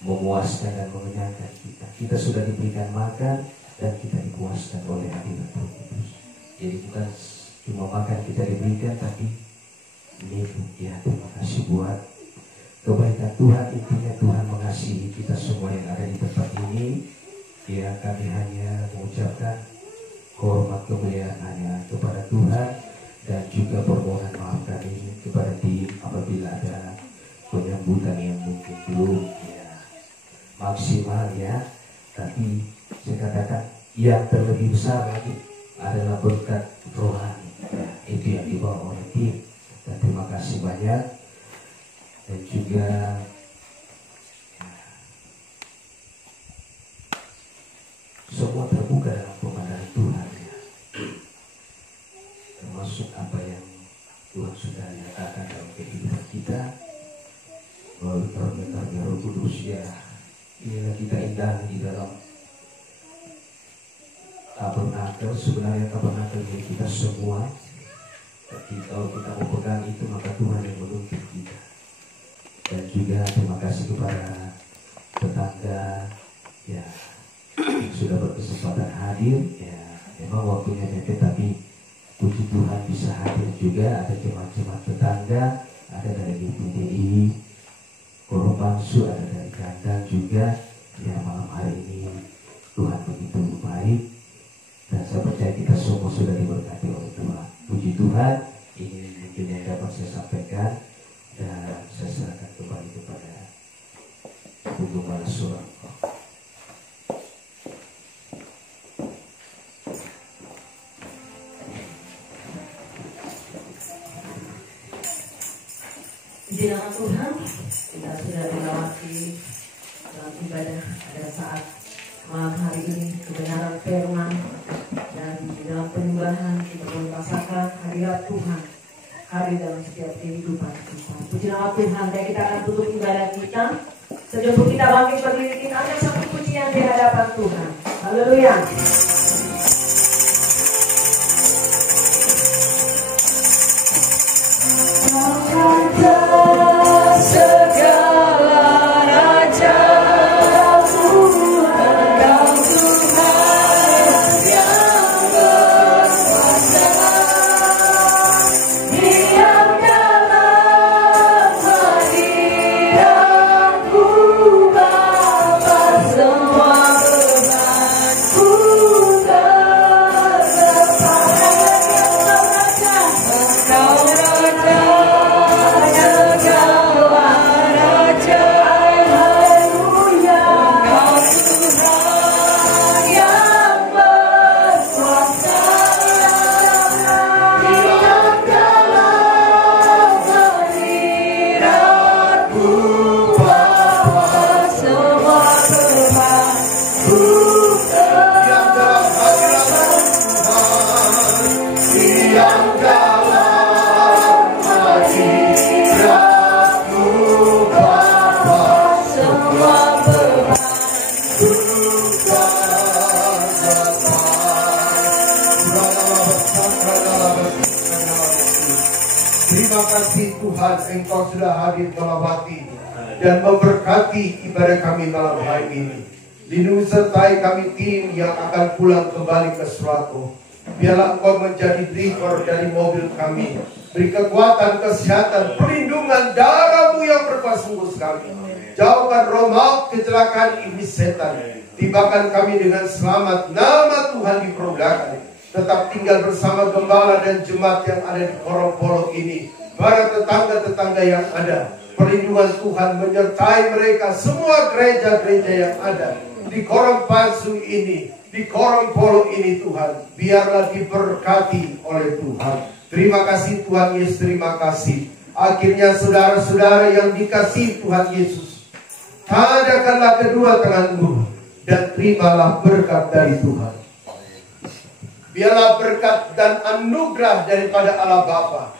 memuaskan dan mengenyangkan kita. Kita sudah diberikan makan dan kita dipuaskan oleh hadirat Roh Kudus. Jadi bukan cuma makan kita diberikan, tapi minum ya. Terima kasih buat kebaikan Tuhan. Intinya Tuhan mengasihi kita semua yang ada di tempat ini ya. Kami hanya mengucapkan hormat kemuliaan hanya kepada Tuhan dan juga permohonan maaf kami kepada tim apabila ada penyambutan yang mungkin belum ya maksimal ya. Tapi saya katakan yang terlebih besar lagi adalah berkat rohani ya, itu yang dibawa oleh tim. Dan terima kasih banyak. Dan juga ya, semua terbuka dalam pemandangan Tuhan ya. Termasuk apa yang Tuhan sudah nyatakan dalam kehidupan kita. melalui karunia Roh Kudus ya. Inilah kita indah di dalam tabernakel. Sebenarnya tabernakel milik kita semua. Tapi kalau kita memegang itu maka Tuhan yang menuntut kita. Dan juga terima kasih kepada tetangga ya sudah berkesempatan hadir ya. Memang waktunya mepet tapi puji Tuhan bisa hadir juga. Ada jemaat-jemaat tetangga, ada dari GPDI Koropansu, ada dari Kandang juga ya. Malam hari ini Tuhan begitu baik dan saya percaya kita semua sudah diberkati oleh Tuhan. Puji Tuhan. Ini mungkin yang dapat saya sampaikan dan saya serahkan kembali kepada Bu Gembala Surangko. Di nama Tuhan, kita sudah melewati dalam ibadah pada saat malam hari ini kebenaran firman, dan di dalam penyembahan kita merasakan hadirat Tuhan hari dalam setiap kehidupan kita. Puji nama Tuhan. Dan kita akan tutup ibadah kita. Sebelum kita bangkit berdiri, kita akan satu pujian di hadapan Tuhan. Haleluya. Terima kasih Tuhan, Engkau sudah hadir melawati dan memberkati ibadah kami malam hari ini. Lindungi sertai kami tim yang akan pulang kembali ke Surato. Biarlah Engkau menjadi driver dari mobil kami. Beri kekuatan, kesehatan, perlindungan, darah-Mu yang berkuasa sekali. Jauhkan roh maut, kecelakaan, iblis setan. Tibakan kami dengan selamat, nama Tuhan dipermuliakan. Tetap tinggal bersama gembala dan jemaat yang ada di Korong-Polo ini. Para tetangga-tetangga yang ada, perlindungan Tuhan menyertai mereka. Semua gereja-gereja yang ada di Korong-Pasu ini, di Korong-Polo ini Tuhan, biarlah diberkati oleh Tuhan. Terima kasih Tuhan Yesus, terima kasih. Akhirnya saudara-saudara yang dikasihi Tuhan Yesus, tadakanlah kedua tanganmu dan terimalah berkat dari Tuhan. Biarlah berkat dan anugerah daripada Allah Bapa,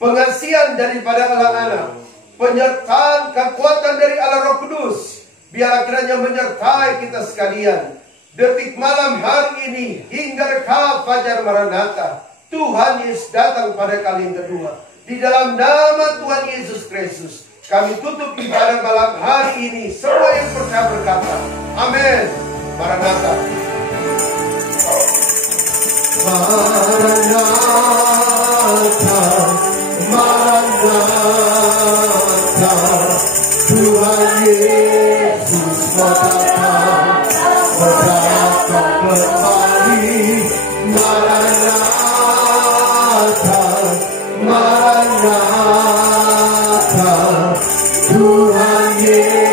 pengasihan daripada Allah Anak, penyertaan kekuatan dari Allah Roh Kudus, biarlah kiranya menyertai kita sekalian. Detik malam hari ini hingga reka fajar Maranatha, Tuhan Yesus datang pada kali yang kedua. Di dalam nama Tuhan Yesus Kristus, kami tutup ibadah malam hari ini. Semua yang percaya berkata, amin. Maranatha. Maranatha, Maranatha, Tuhan Yesus datang, datang kembali. Maranatha, Maranatha, Tuhan Yesus.